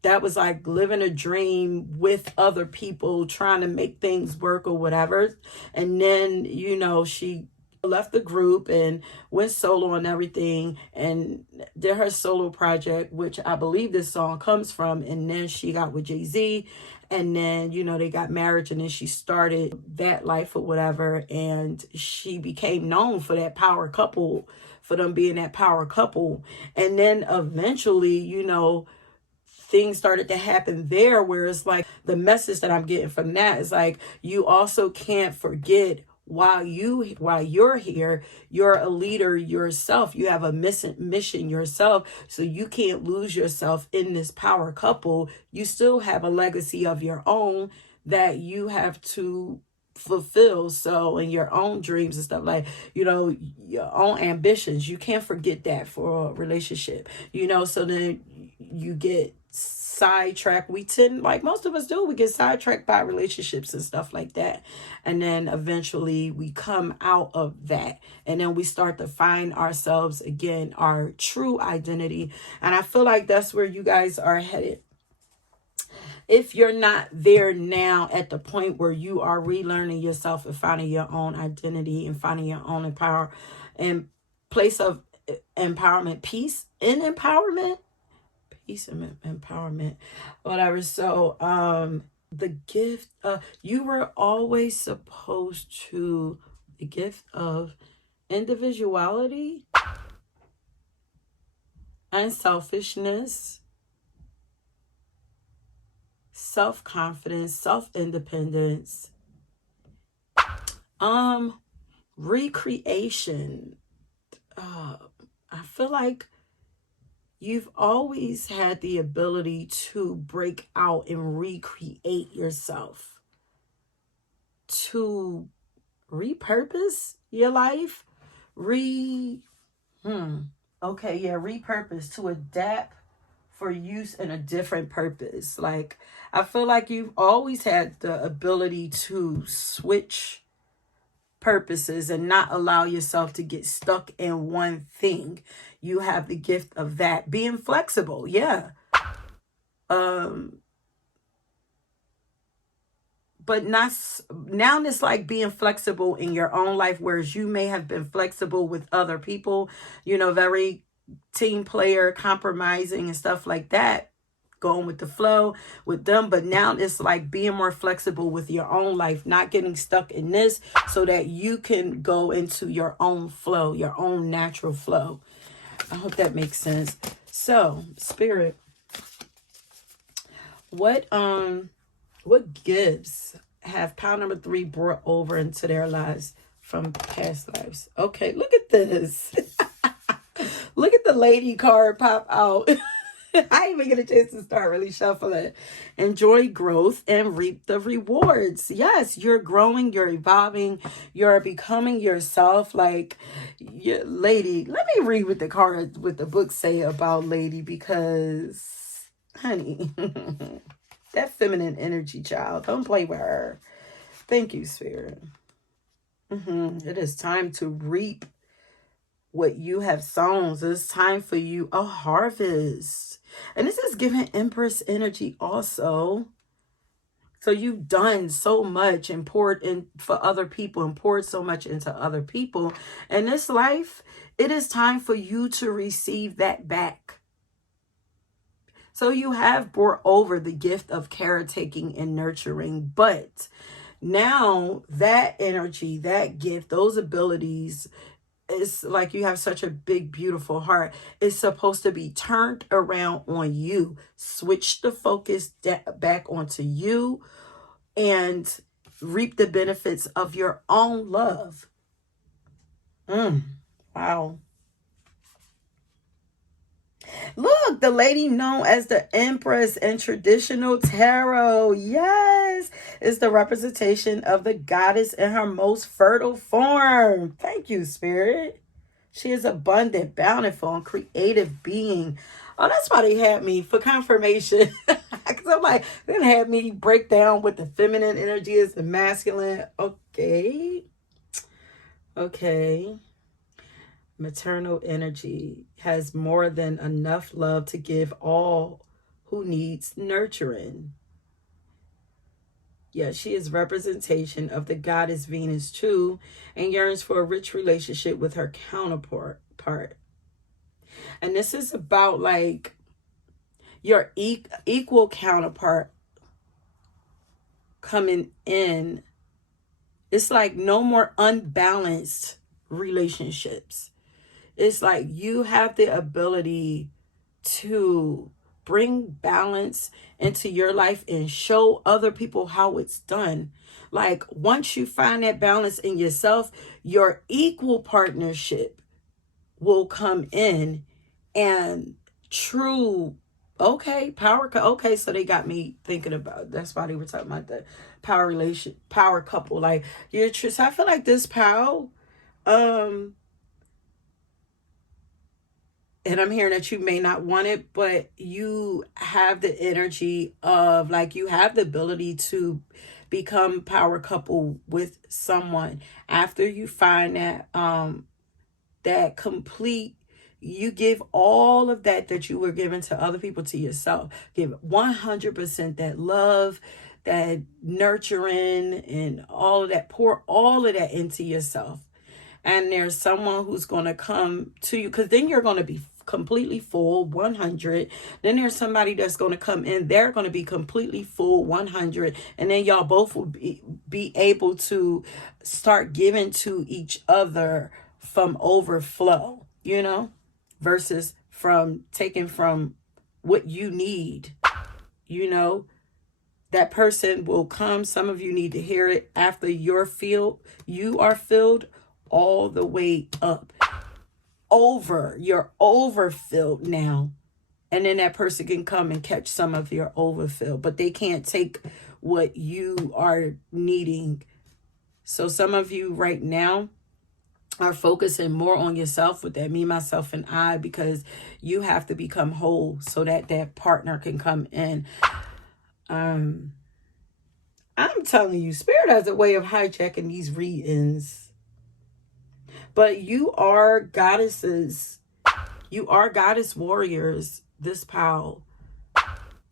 that was like living a dream with other people, trying to make things work or whatever. And then, she left the group and went solo and everything and did her solo project, which I believe this song comes from. And then she got with Jay-Z, and then, they got married, and then she started that life or whatever. And she became known for that power couple, for them being that power couple. And then eventually, things started to happen there where it's like the message that I'm getting from that is like, you also can't forget while you're here, you're a leader yourself. You have a mission yourself. So you can't lose yourself in this power couple. You still have a legacy of your own that you have to fulfill. So in your own dreams and stuff, like, your own ambitions, you can't forget that for a relationship, so then you get sidetracked. We tend, like most of us do, we get sidetracked by relationships and stuff like that. And then eventually we come out of that, and then we start to find ourselves again, our true identity. And I feel like that's where you guys are headed. If you're not there now at the point where you are relearning yourself and finding your own identity and finding your own place of empowerment, peace and empowerment, whatever. So the gift, you were always supposed to, the gift of individuality, unselfishness, self-confidence, self-independence, recreation. I feel like you've always had the ability to break out and recreate yourself, to repurpose your life, repurpose, to adapt for use in a different purpose. Like, I feel like you've always had the ability to switch purposes and not allow yourself to get stuck in one thing. You have the gift of that, being flexible. Yeah. But not now. It's like being flexible in your own life, whereas you may have been flexible with other people, very team player, compromising and stuff like that, going with the flow with them. But now it's like being more flexible with your own life, not getting stuck in this, so that you can go into your own flow, your own natural flow. I hope that makes sense. So, Spirit, what gifts have pile number 3 brought over into their lives from past lives? Okay, look at this. Look at the lady card pop out. I even get a chance to start really shuffling. Enjoy growth and reap the rewards. Yes, you're growing, you're evolving, you're becoming yourself. Like, lady, let me read what the card, what the book say about lady, because, honey, that feminine energy, child, don't play with her. Thank you, Spirit. It is time to reap what you have sown. So it's time for you a harvest. And this is giving Empress energy also. So you've done so much and poured in for other people and poured so much into other people. In this life, it is time for you to receive that back. So you have brought over the gift of caretaking and nurturing, but now that energy, that gift, those abilities, it's like you have such a big, beautiful heart. It's supposed to be turned around on you. Switch the focus back onto you and reap the benefits of your own love. Wow. Look, the lady known as the Empress in traditional tarot, yes, is the representation of the goddess in her most fertile form. Thank you, Spirit. She is abundant, bountiful, and creative being. Oh, that's why they had me for confirmation. Because I'm like, they had me break down what the feminine energy is, the masculine. Okay. Okay. Maternal energy has more than enough love to give all who needs nurturing. Yeah, she is representation of the goddess Venus too, and yearns for a rich relationship with her counterpart. And this is about like your equal counterpart coming in. It's like no more unbalanced relationships. It's like you have the ability to bring balance into your life and show other people how it's done. Like once you find that balance in yourself, your equal partnership will come in and true. Okay, okay, so they got me thinking about, that's why they were talking about the power couple. Like you're true. So I feel like this power, and I'm hearing that you may not want it, but you have the energy of like you have the ability to become power couple with someone after you find that complete, you give all of that you were given to other people to yourself. Give 100% that love, that nurturing, and all of that. Pour all of that into yourself. And there's someone who's going to come to you, because then you're going to be completely full 100. Then there's somebody that's going to come in, they're going to be completely full 100, and then y'all both will be able to start giving to each other from overflow, versus from taking from what you need. That person will come. Some of you need to hear it after you are filled all the way up. You're overfilled now. And then that person can come and catch some of your overfill, but they can't take what you are needing. So some of you right now are focusing more on yourself with that me, myself, and I, because you have to become whole so that partner can come in. I'm telling you, Spirit has a way of hijacking these readings. But you are goddesses. You are goddess warriors. This pal.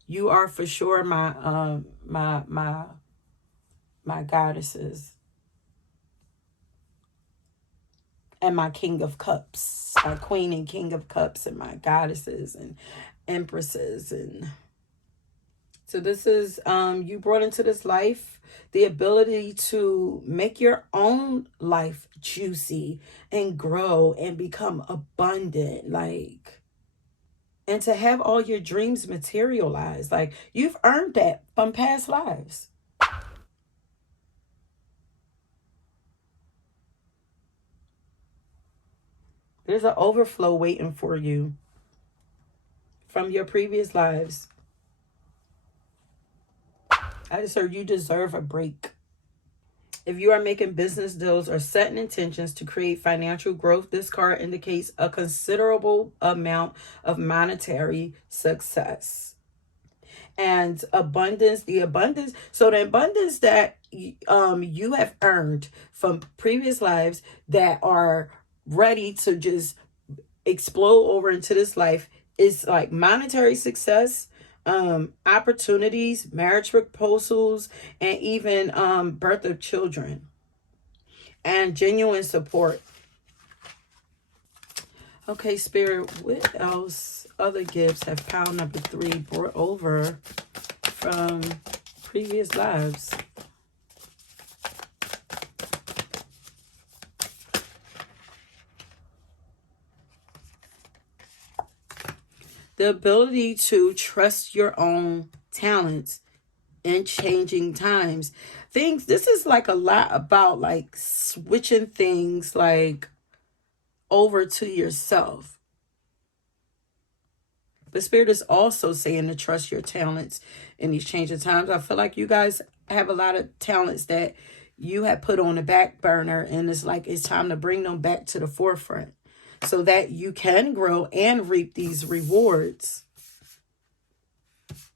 You are for sure my goddesses. And my king of cups. My queen and king of cups, and my goddesses and empresses. And so this is you brought into this life the ability to make your own life juicy and grow and become abundant, and to have all your dreams materialize. Like you've earned that from past lives. There's an overflow waiting for you from your previous lives. I just heard you deserve a break. If you are making business deals or setting intentions to create financial growth, this card indicates a considerable amount of monetary success. And abundance, so the abundance that you have earned from previous lives that are ready to just explode over into this life is like monetary success, opportunities, marriage proposals, and even birth of children, and genuine support. Okay, Spirit, what else? Other gifts have pile number 3 brought over from previous lives. The ability to trust your own talents in changing times. This is like a lot about like switching things like over to yourself. But Spirit is also saying to trust your talents in these changing times. I feel like you guys have a lot of talents that you have put on the back burner, and it's like it's time to bring them back to the forefront so that you can grow and reap these rewards.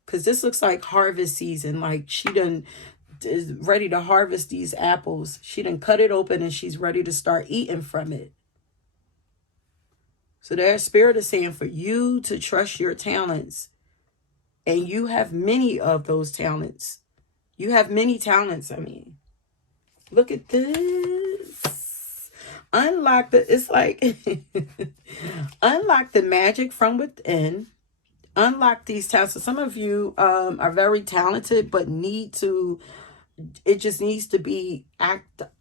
Because this looks like harvest season. Like she done is ready to harvest these apples. She done cut it open and she's ready to start eating from it. So their Spirit is saying for you to trust your talents. And you have many of those talents. You have many talents, I mean. Look at this. It's like, unlock the magic from within. Unlock these talents. So some of you are very talented, but it just needs to be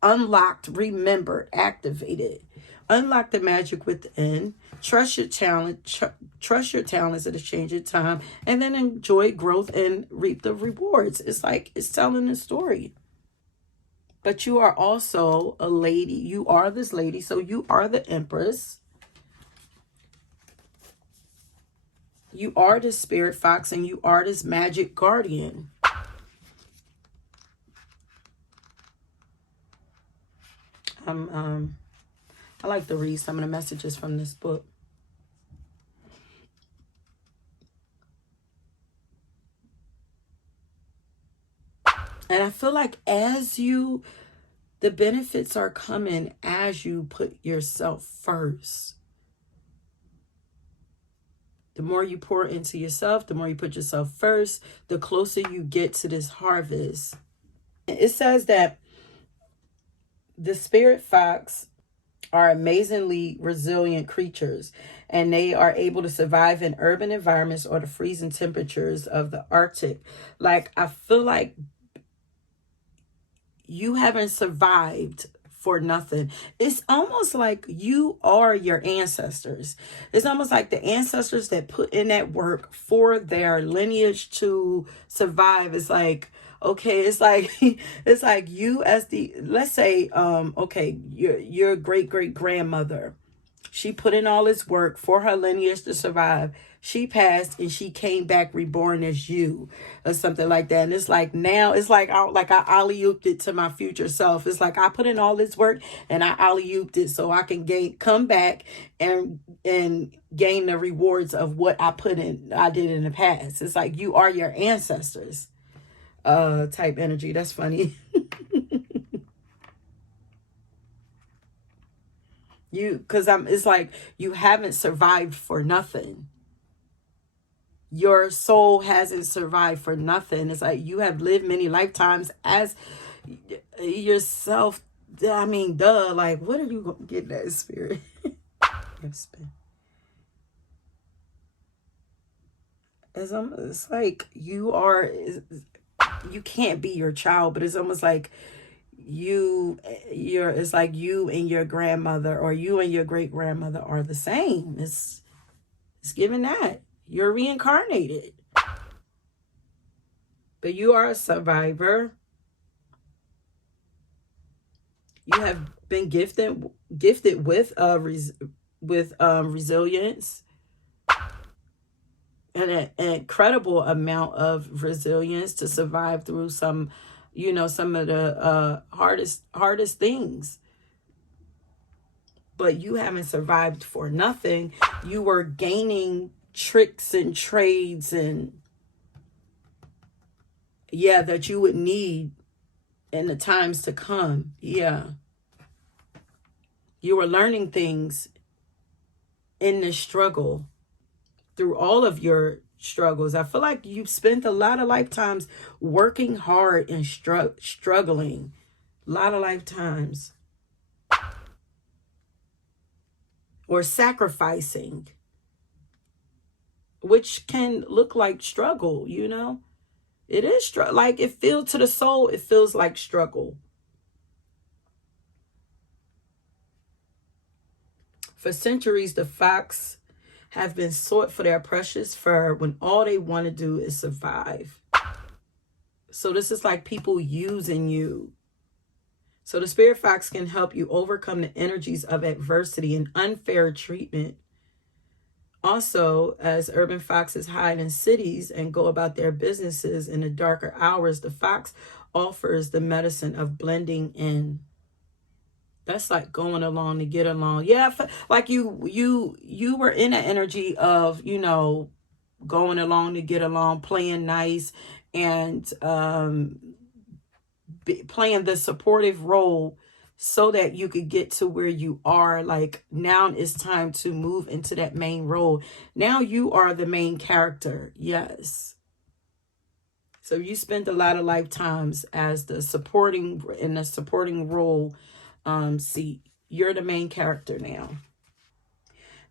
unlocked, remembered, activated. Unlock the magic within. Trust your talent. Trust your talents at a change of time, and then enjoy growth and reap the rewards. It's like it's telling a story. But you are also a lady. You are this lady, so you are the Empress. You are this spirit fox, and you are this magic guardian. I like to read some of the messages from this book. And I feel like the benefits are coming as you put yourself first. The more you pour into yourself, the more you put yourself first, the closer you get to this harvest. It says that the spirit fox are amazingly resilient creatures, and they are able to survive in urban environments or the freezing temperatures of the Arctic. Like, I feel like you haven't survived for nothing. It's almost like you are your ancestors. It's almost like the ancestors that put in that work for their lineage to survive. It's like, okay, it's like it's like you as the, let's say, okay, your great grandmother, she put in all this work for her lineage to survive. She passed and she came back reborn as you or something like that. And it's like now it's like I alley-ooped it to my future self. It's like I put in all this work and I alley-ooped it so I can come back and gain the rewards of what I did in the past. It's like you are your ancestors type energy. That's funny. It's like you haven't survived for nothing. Your soul hasn't survived for nothing. It's like you have lived many lifetimes as yourself. I mean, duh. Like, what are you going to get that spirit? It's like you can't be your child, but it's almost like it's like you and your grandmother or you and your great grandmother are the same. It's given that you're reincarnated, but you are a survivor. You have been gifted with resilience. an incredible amount of resilience to survive through some, some of the hardest things. But you haven't survived for nothing. You were gaining tricks and trades and that you would need in the times to come. Yeah. You were learning things in this struggle, through all of your struggles. I feel like you've spent a lot of lifetimes working hard and struggling. A lot of lifetimes. Or sacrificing, which can look like struggle, It is like it feels to the soul, it feels like struggle. For centuries, the fox have been sought for their precious fur when all they want to do is survive. So this is like people using you. So the spirit fox can help you overcome the energies of adversity and unfair treatment. Also, as urban foxes hide in cities and go about their businesses in the darker hours, the fox offers the medicine of blending in. That's like going along to get along. Yeah, like you were in an energy of, going along to get along, playing nice, and playing the supportive role so that you could get to where you are. Like, now it's time to move into that main role. Now you are the main character. Yes. So you spend a lot of lifetimes as the supporting role seat. You're the main character now.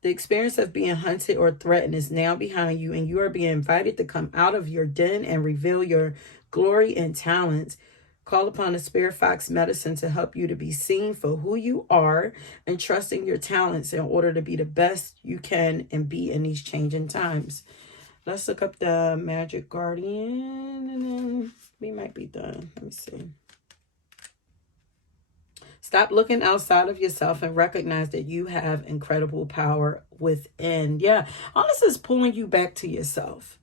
The experience of being hunted or threatened is now behind you, and you are being invited to come out of your den and reveal your glory and talent. Call upon the Spirit Fox medicine to help you to be seen for who you are and trusting your talents in order to be the best you can and be in these changing times. Let's look up the Magic Guardian and then we might be done. Let me see. Stop looking outside of yourself and recognize that you have incredible power within. Yeah, all this is pulling you back to yourself.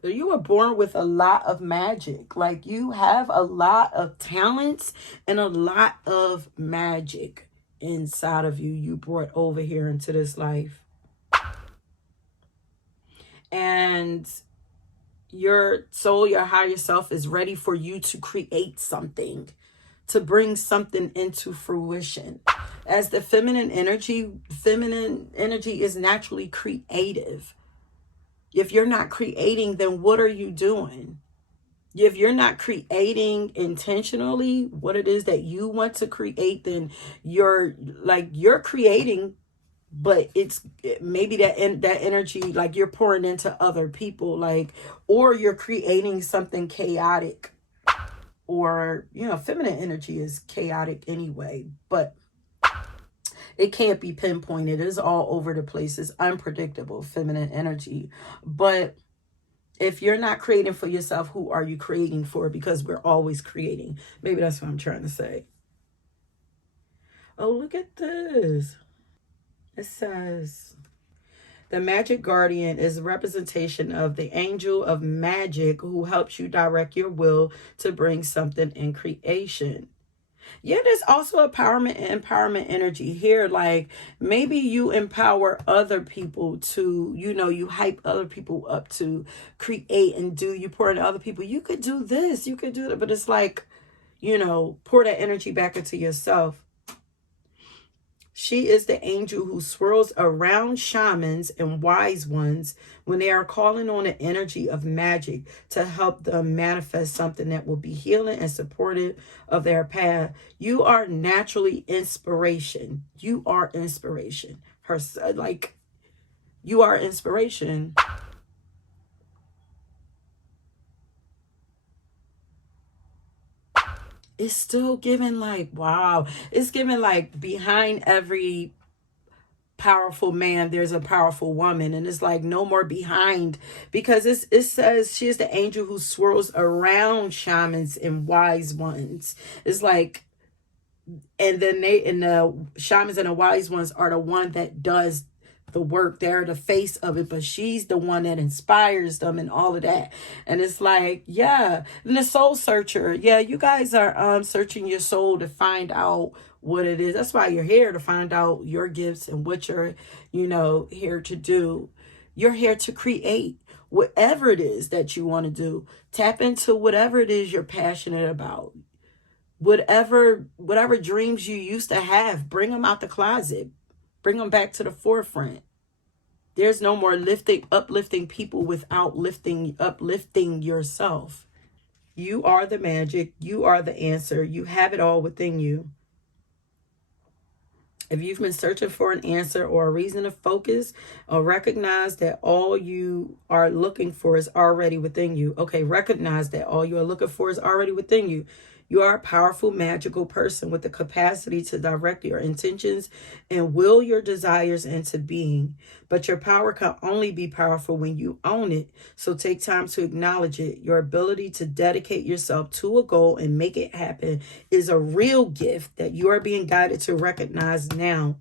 You were born with a lot of magic. Like, you have a lot of talents and a lot of magic inside of you. You brought over here into this life. And your soul, your higher self is ready for you to create something, to bring something into fruition. As the feminine energy is naturally creative. If you're not creating, then what are you doing? If you're not creating intentionally what it is that you want to create, then you're creating, but it's maybe that energy, like, you're pouring into other people, like, or you're creating something chaotic, or, feminine energy is chaotic anyway, but it can't be pinpointed. It's all over the place. It's unpredictable, feminine energy. But if you're not creating for yourself, who are you creating for? Because we're always creating. Maybe that's what I'm trying to say. Oh, look at this. It says, the Magic Guardian is a representation of the angel of magic who helps you direct your will to bring something in creation. Yeah, there's also empowerment energy here. Like, maybe you empower other people to, you hype other people up to create and do. You pour into other people. You could do this, you could do that. But it's like, pour that energy back into yourself. She is the angel who swirls around shamans and wise ones when they are calling on the energy of magic to help them manifest something that will be healing and supportive of their path. You are naturally inspiration. You are inspiration. You are inspiration. It's still giving like, wow. It's giving like, behind every powerful man there's a powerful woman, and it's like no more behind, because it says she is the angel who swirls around shamans and wise ones. It's like, and then the shamans and the wise ones are the one that does the work. They're the face of it, but she's the one that inspires them and all of that. And it's like, yeah. And the soul searcher, yeah, you guys are searching your soul to find out what it is. That's why you're here, to find out your gifts and what you're, here to do. You're here to create whatever it is that you want to do. Tap into whatever it is you're passionate about. Whatever dreams you used to have, bring them out the closet. Bring them back to the forefront. There's no more uplifting people without uplifting yourself. You are the magic. You are the answer. You have it all within you. If you've been searching for an answer or a reason to focus, or recognize that all you are looking for is already within you. Okay, recognize that all you are looking for is already within you. You are a powerful, magical person with the capacity to direct your intentions and will your desires into being. But your power can only be powerful when you own it. So take time to acknowledge it. Your ability to dedicate yourself to a goal and make it happen is a real gift that you are being guided to recognize now.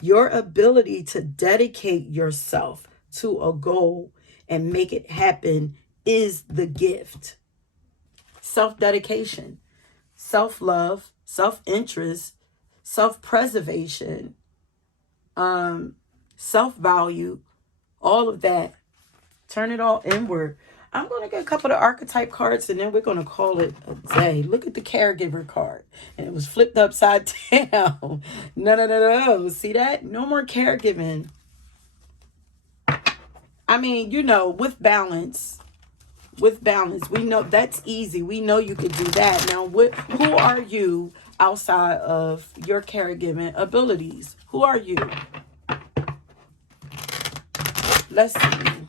Your ability to dedicate yourself to a goal and make it happen is the gift. Self-dedication, self-love, self-interest, self-preservation, self-value, all of that. Turn it all inward. I'm going to get a couple of archetype cards and then we're going to call it a day. Look at the caregiver card. And it was flipped upside down. No. See that? No more caregiving. I mean, with balance. With balance, we know that's easy. We know you could do that. Now, who are you outside of your caregiving abilities? Who are you? Let's see.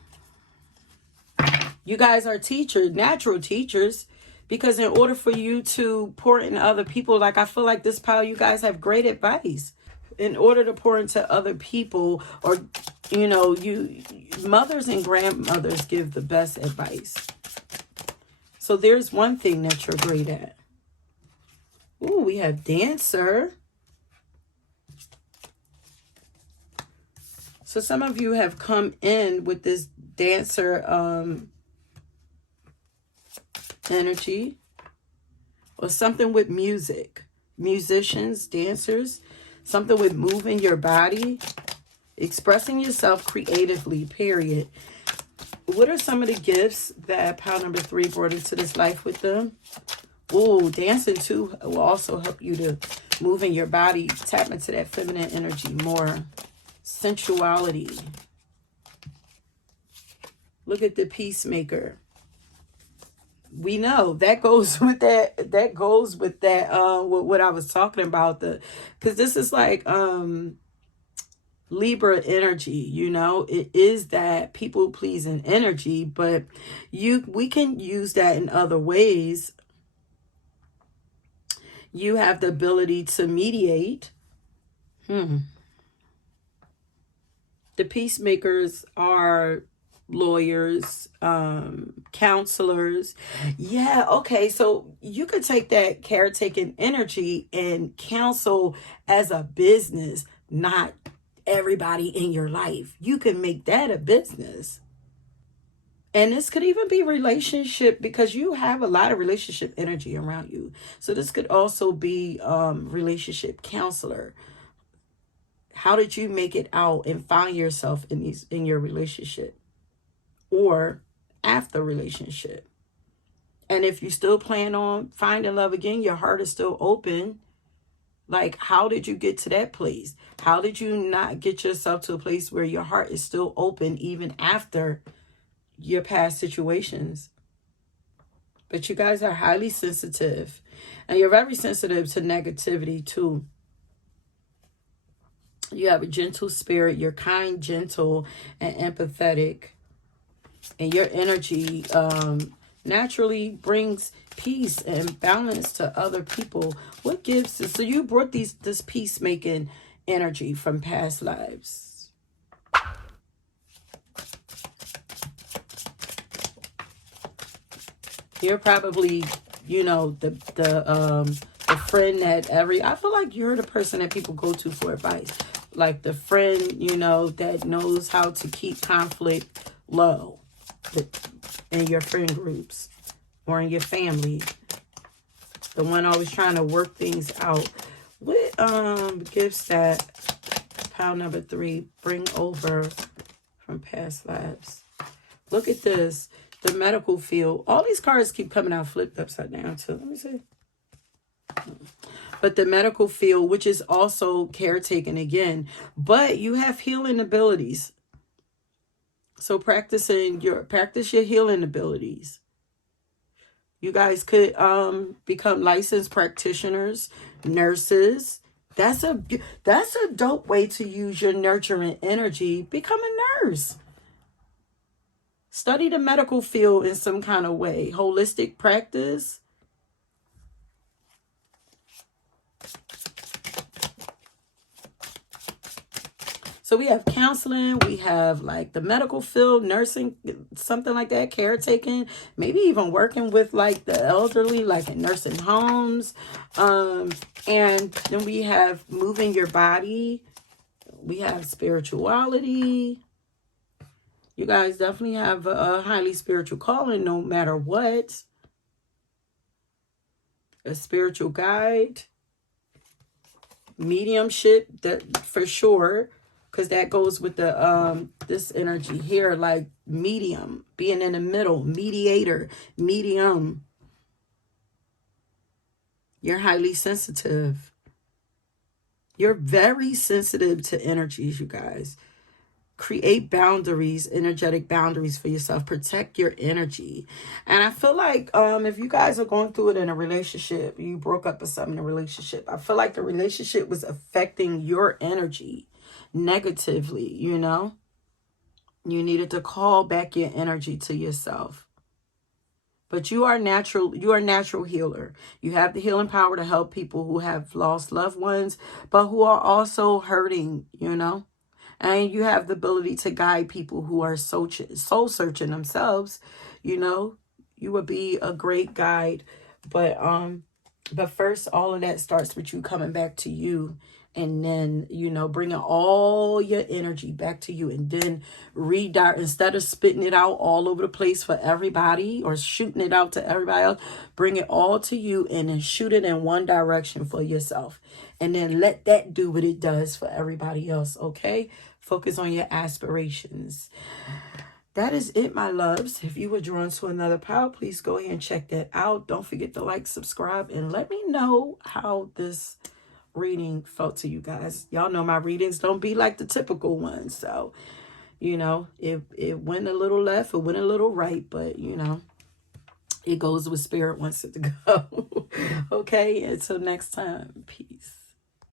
You guys are teachers, natural teachers, because in order for you to pour into other people, like I feel like this pile, you guys have great advice. In order to pour into other people, or mothers and grandmothers give the best advice. So there's one thing that you're great at. Ooh, we have dancer. So some of you have come in with this dancer energy, or something with music. Musicians, dancers, something with moving your body, expressing yourself creatively, period. What are some of the gifts that pile number 3 brought into this life with them? Oh, dancing too will also help you to move in your body, tap into that feminine energy more. Sensuality. Look at the peacemaker. We know that goes with that. With what I was talking about. Because this is like Libra energy, it is that people pleasing energy, but we can use that in other ways. You have the ability to mediate. The peacemakers are lawyers, counselors. Yeah, okay, so you could take that caretaking energy and counsel as a business, not everybody in your life. You can make that a business. And this could even be relationship, because you have a lot of relationship energy around you. So this could also be relationship counselor. How did you make it out and find yourself in your relationship or after relationship? And if you still plan on finding love again, your heart is still open. Like, how did you get to that place? How did you not get yourself to a place where your heart is still open even after your past situations? But you guys are highly sensitive, and you're very sensitive to negativity too. You have a gentle spirit. You're kind, gentle, and empathetic. And your energy naturally brings peace and balance to other people. What gives this? So you brought this peacemaking energy from past lives. You're probably, the friend that I feel like you're the person that people go to for advice. like the friend, you know, that knows how to keep conflict low in your friend groups or in your family. The one always trying to work things out. What gifts that pile number 3 bring over from past lives? Look at this. The medical field. All these cards keep coming out flipped upside down too. Let me see. But the medical field, which is also caretaking again, but you have healing abilities. So practice your healing abilities. You guys could become licensed practitioners, nurses. That's a dope way to use your nurturing energy. Become a nurse. Study the medical field in some kind of way. Holistic practice. So we have counseling, we have like the medical field, nursing, something like that, caretaking, maybe even working with like the elderly, like in nursing homes. And then we have moving your body. We have spirituality. You guys definitely have a highly spiritual calling no matter what. A spiritual guide. Mediumship, that for sure. Because that goes with the this energy here, like medium, being in the middle, mediator, medium. You're highly sensitive. You're very sensitive to energies, you guys. Create boundaries, energetic boundaries for yourself. Protect your energy. And I feel like if you guys are going through it in a relationship, you broke up with something in a relationship, I feel like the relationship was affecting your energy negatively, you know. You needed to call back your energy to yourself. But you are natural. You are a natural healer. You have the healing power to help people who have lost loved ones, but who are also hurting, you know. And you have the ability to guide people who are soul searching themselves, you know. You would be a great guide. But first, all of that starts with you coming back to you. And then, you know, bringing all your energy back to you. And then redirect, instead of spitting it out all over the place for everybody or shooting it out to everybody else, bring it all to you and then shoot it in one direction for yourself. And then let that do what it does for everybody else, okay? Focus on your aspirations. That is it, my loves. If you were drawn to another pile, please go ahead and check that out. Don't forget to like, subscribe, and let me know how this reading felt to you guys. Y'all know my readings don't be like the typical ones. So, you know, it went a little left, it went a little right, but, you know, it goes with spirit wants it to go. Okay, until next time. Peace.